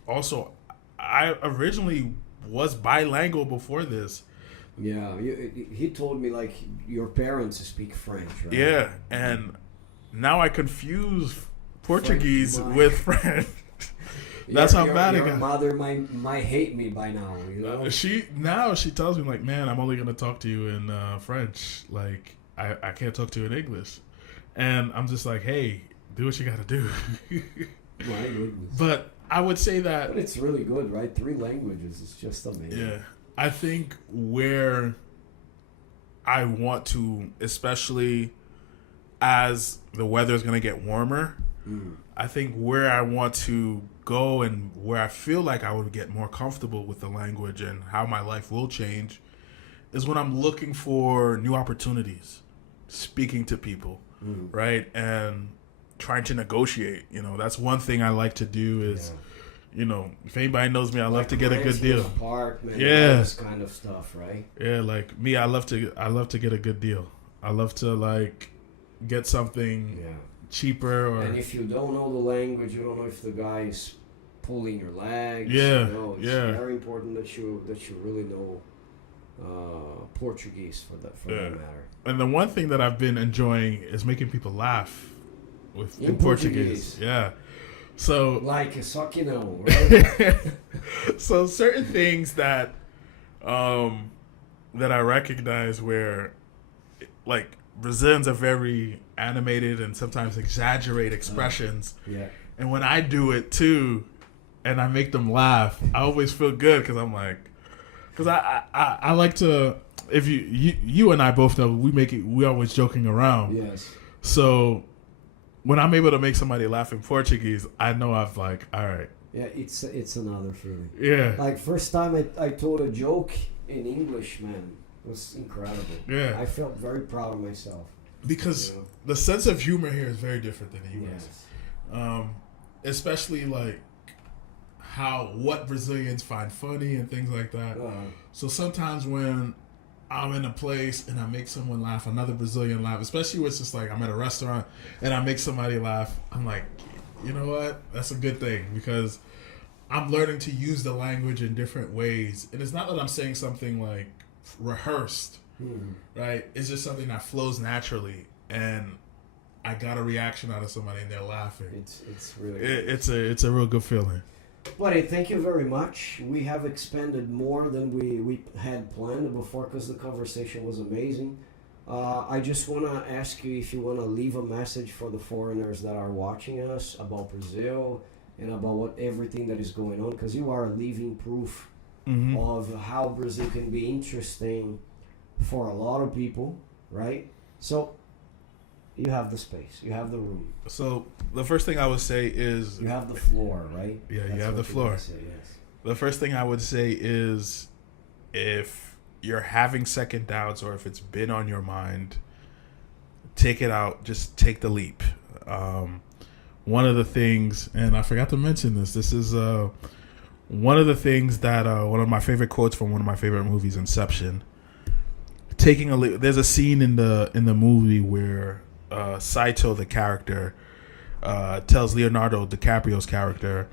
also, I originally was bilingual before this. Yeah, he told me, like, your parents speak French, right? Yeah, and now I confuse Portuguese with French. That's how bad it got. Your mother might hate me by now. She tells me, like, man, I'm only gonna talk to you in French. Like, I can't talk to you in English. And I'm just like, hey, do what you gotta do. My goodness. But I would say that. But it's really good, right? 3 languages is just amazing. Yeah, I think where I want to, especially as the weather is gonna get warmer, I think where I want to go and where I feel like I would get more comfortable with the language and how my life will change is when I'm looking for new opportunities, speaking to people, right? And trying to negotiate. That's one thing I like to do is, if anybody knows me, I love to get a good deal. Apartment, yeah, this kind of stuff, right? Yeah, like me, I love to get a good deal. I love to, like, get something cheaper. And if you don't know the language, you don't know if the guy is pulling your legs. Yeah, it's very important that you really know Portuguese for that matter. And the one thing that I've been enjoying is making people laugh in Portuguese. Yeah. So like só que não, right? So certain things that that I recognize where, like, Brazilians are very animated and sometimes exaggerate expressions. And when I do it too, and I make them laugh, I always feel good because I'm like, because I like to. If you and I both know we always joking around. Yes. So when I'm able to make somebody laugh in Portuguese, I know I've, like, all right. Yeah, it's another feeling. Yeah. Like, first time I told a joke in English, man, it was incredible. Yeah. I felt very proud of myself. Because the sense of humor here is very different than the US. Yes. Especially, like, what Brazilians find funny and things like that. So sometimes when I'm in a place and I make someone laugh, another Brazilian laugh, especially when it's just like I'm at a restaurant and I make somebody laugh, I'm like, you know what? That's a good thing, because I'm learning to use the language in different ways. And it's not that I'm saying something, like, rehearsed, right? It's just something that flows naturally, and I got a reaction out of somebody and they're laughing. It's really it's a real good feeling. Buddy, thank you very much. We have expanded more than we had planned before, because the conversation was amazing. I just want to ask you if you want to leave a message for the foreigners that are watching us about Brazil and about everything that is going on, because you are a living proof of how Brazil can be interesting for a lot of people, right? So you have the space, you have the room. So the first thing I would say is you have the floor, right? Yeah, you have the floor. Say, yes. The first thing I would say is if you're having second doubts or if it's been on your mind, take it out. Just take the leap. One of the things, and I forgot to mention this. This is one of the things that one of my favorite quotes from one of my favorite movies, Inception. Taking a leap. There's a scene in the movie where Saito, the character, tells Leonardo DiCaprio's character,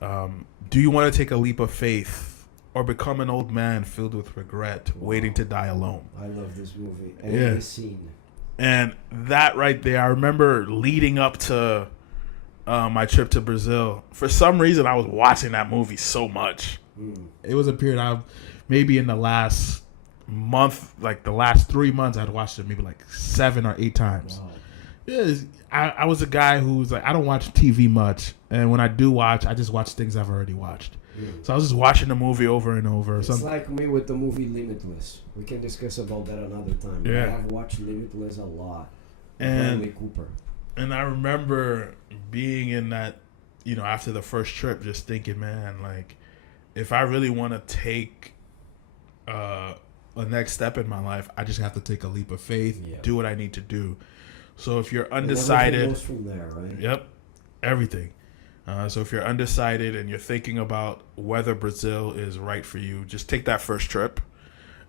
"Do you want to take a leap of faith or become an old man filled with regret, waiting to die alone?" I love this movie and Yeah. this scene. And that right there, I remember leading up to my trip to Brazil. For some reason, I was watching that movie so much. It was a period of maybe in the last month, like the last 3 months, I'd watched it maybe like 7 or 8 times. Wow. Yeah, I was a guy who's like, I don't watch TV much, and when I do watch, I just watch things I've already watched. So I was just watching the movie over and over. It's like me with the movie Limitless. We can discuss about that another time. Yeah. I have watched Limitless a lot. And Bradley Cooper. And I remember being in that, after the first trip, just thinking, man, like, if I really want to take a next step in my life, I just have to take a leap of faith, do what I need to do. So if you're undecided, everything goes from there, right? Yep, everything. So if you're undecided and you're thinking about whether Brazil is right for you, just take that first trip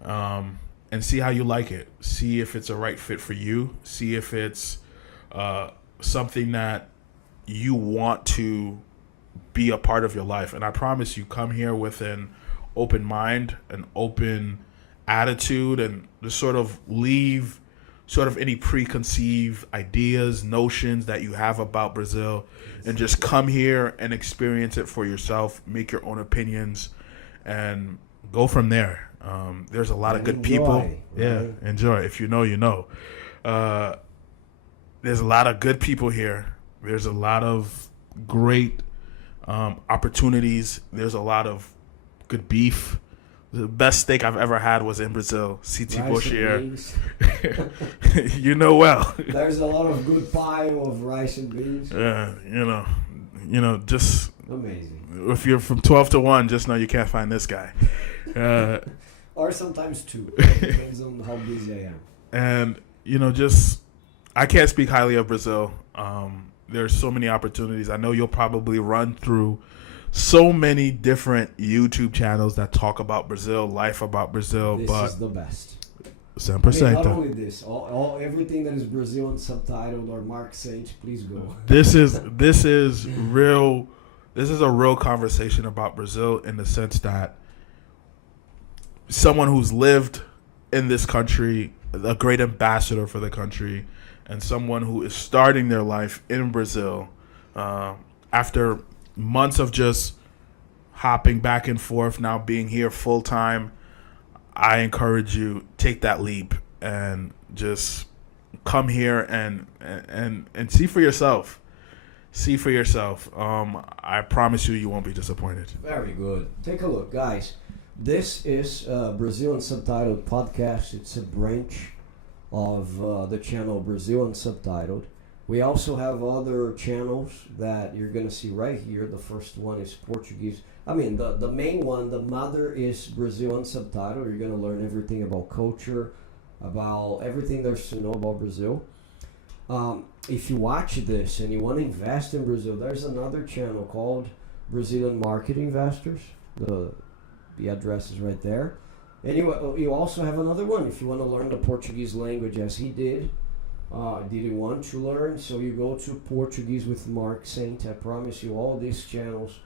and see how you like it. See if it's a right fit for you. See if it's something that you want to be a part of your life. And I promise you, come here with an open mind, an open attitude, and just sort of leave any preconceived ideas, notions that you have about Brazil, and just come here and experience it for yourself, make your own opinions, and go from there. There's a lot of good people. Right? Yeah, enjoy. If you know, you know. There's a lot of good people here. There's a lot of great opportunities. There's a lot of good beef. The best steak I've ever had was in Brazil. C.T. Boshier. You know well. There's a lot of good pie of rice and beans. Just amazing. If you're from 12 to 1, just know you can't find this guy. Or sometimes 2. Depends on how busy I am. And, I can't speak highly of Brazil. There's so many opportunities. I know you'll probably run through so many different YouTube channels that talk about Brazil, life about Brazil. This but is the best. 100%. Not only this, everything that is Brazilian subtitled or Mark Saint, please go. This is real. This is a real conversation about Brazil in the sense that someone who's lived in this country, a great ambassador for the country, and someone who is starting their life in Brazil after months of just hopping back and forth, now being here full time. I encourage you, take that leap and just come here and see for yourself. See for yourself. I promise you won't be disappointed. Very good. Take a look, guys. This is Brazilian Subtitled Podcast. It's a branch of the channel Brazilian Subtitled. We also have other channels that you're going to see right here. The first one is Portuguese. I mean, the main one, the mother is Brazilian Subtitled. You're going to learn everything about culture, about everything there's to know about Brazil. If you watch this and you want to invest in Brazil, there's another channel called Brazilian Market Investors. The address is right there. And you also have another one if you want to learn the Portuguese language as he did. Did you want to learn? So you go to Portuguese with Mark Saint. I promise you all these channels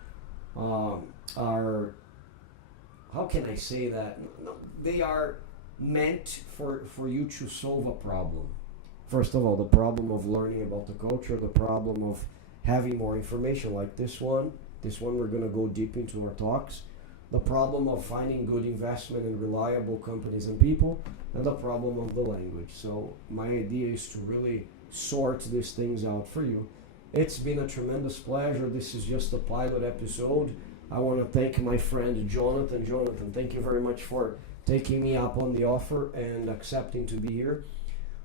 are, how can I say that? No, they are meant for you to solve a problem. First of all, the problem of learning about the culture, the problem of having more information like this one. This one we're going to go deep into our talks. The problem of finding good investment in reliable companies and people, and the problem of the language. So my idea is to really sort these things out for you. It's been a tremendous pleasure. This is just a pilot episode. I want to thank my friend Jonathan. Jonathan, thank you very much for taking me up on the offer and accepting to be here.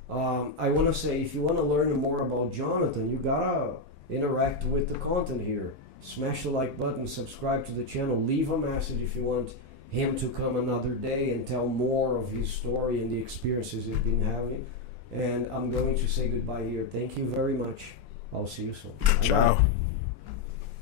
I want to say, if you want to learn more about Jonathan, you gotta interact with the content here. Smash the like button, subscribe to the channel, leave a message if you want him to come another day and tell more of his story and the experiences he's been having. And I'm going to say goodbye here. Thank you very much. I'll see you soon. Ciao. Bye.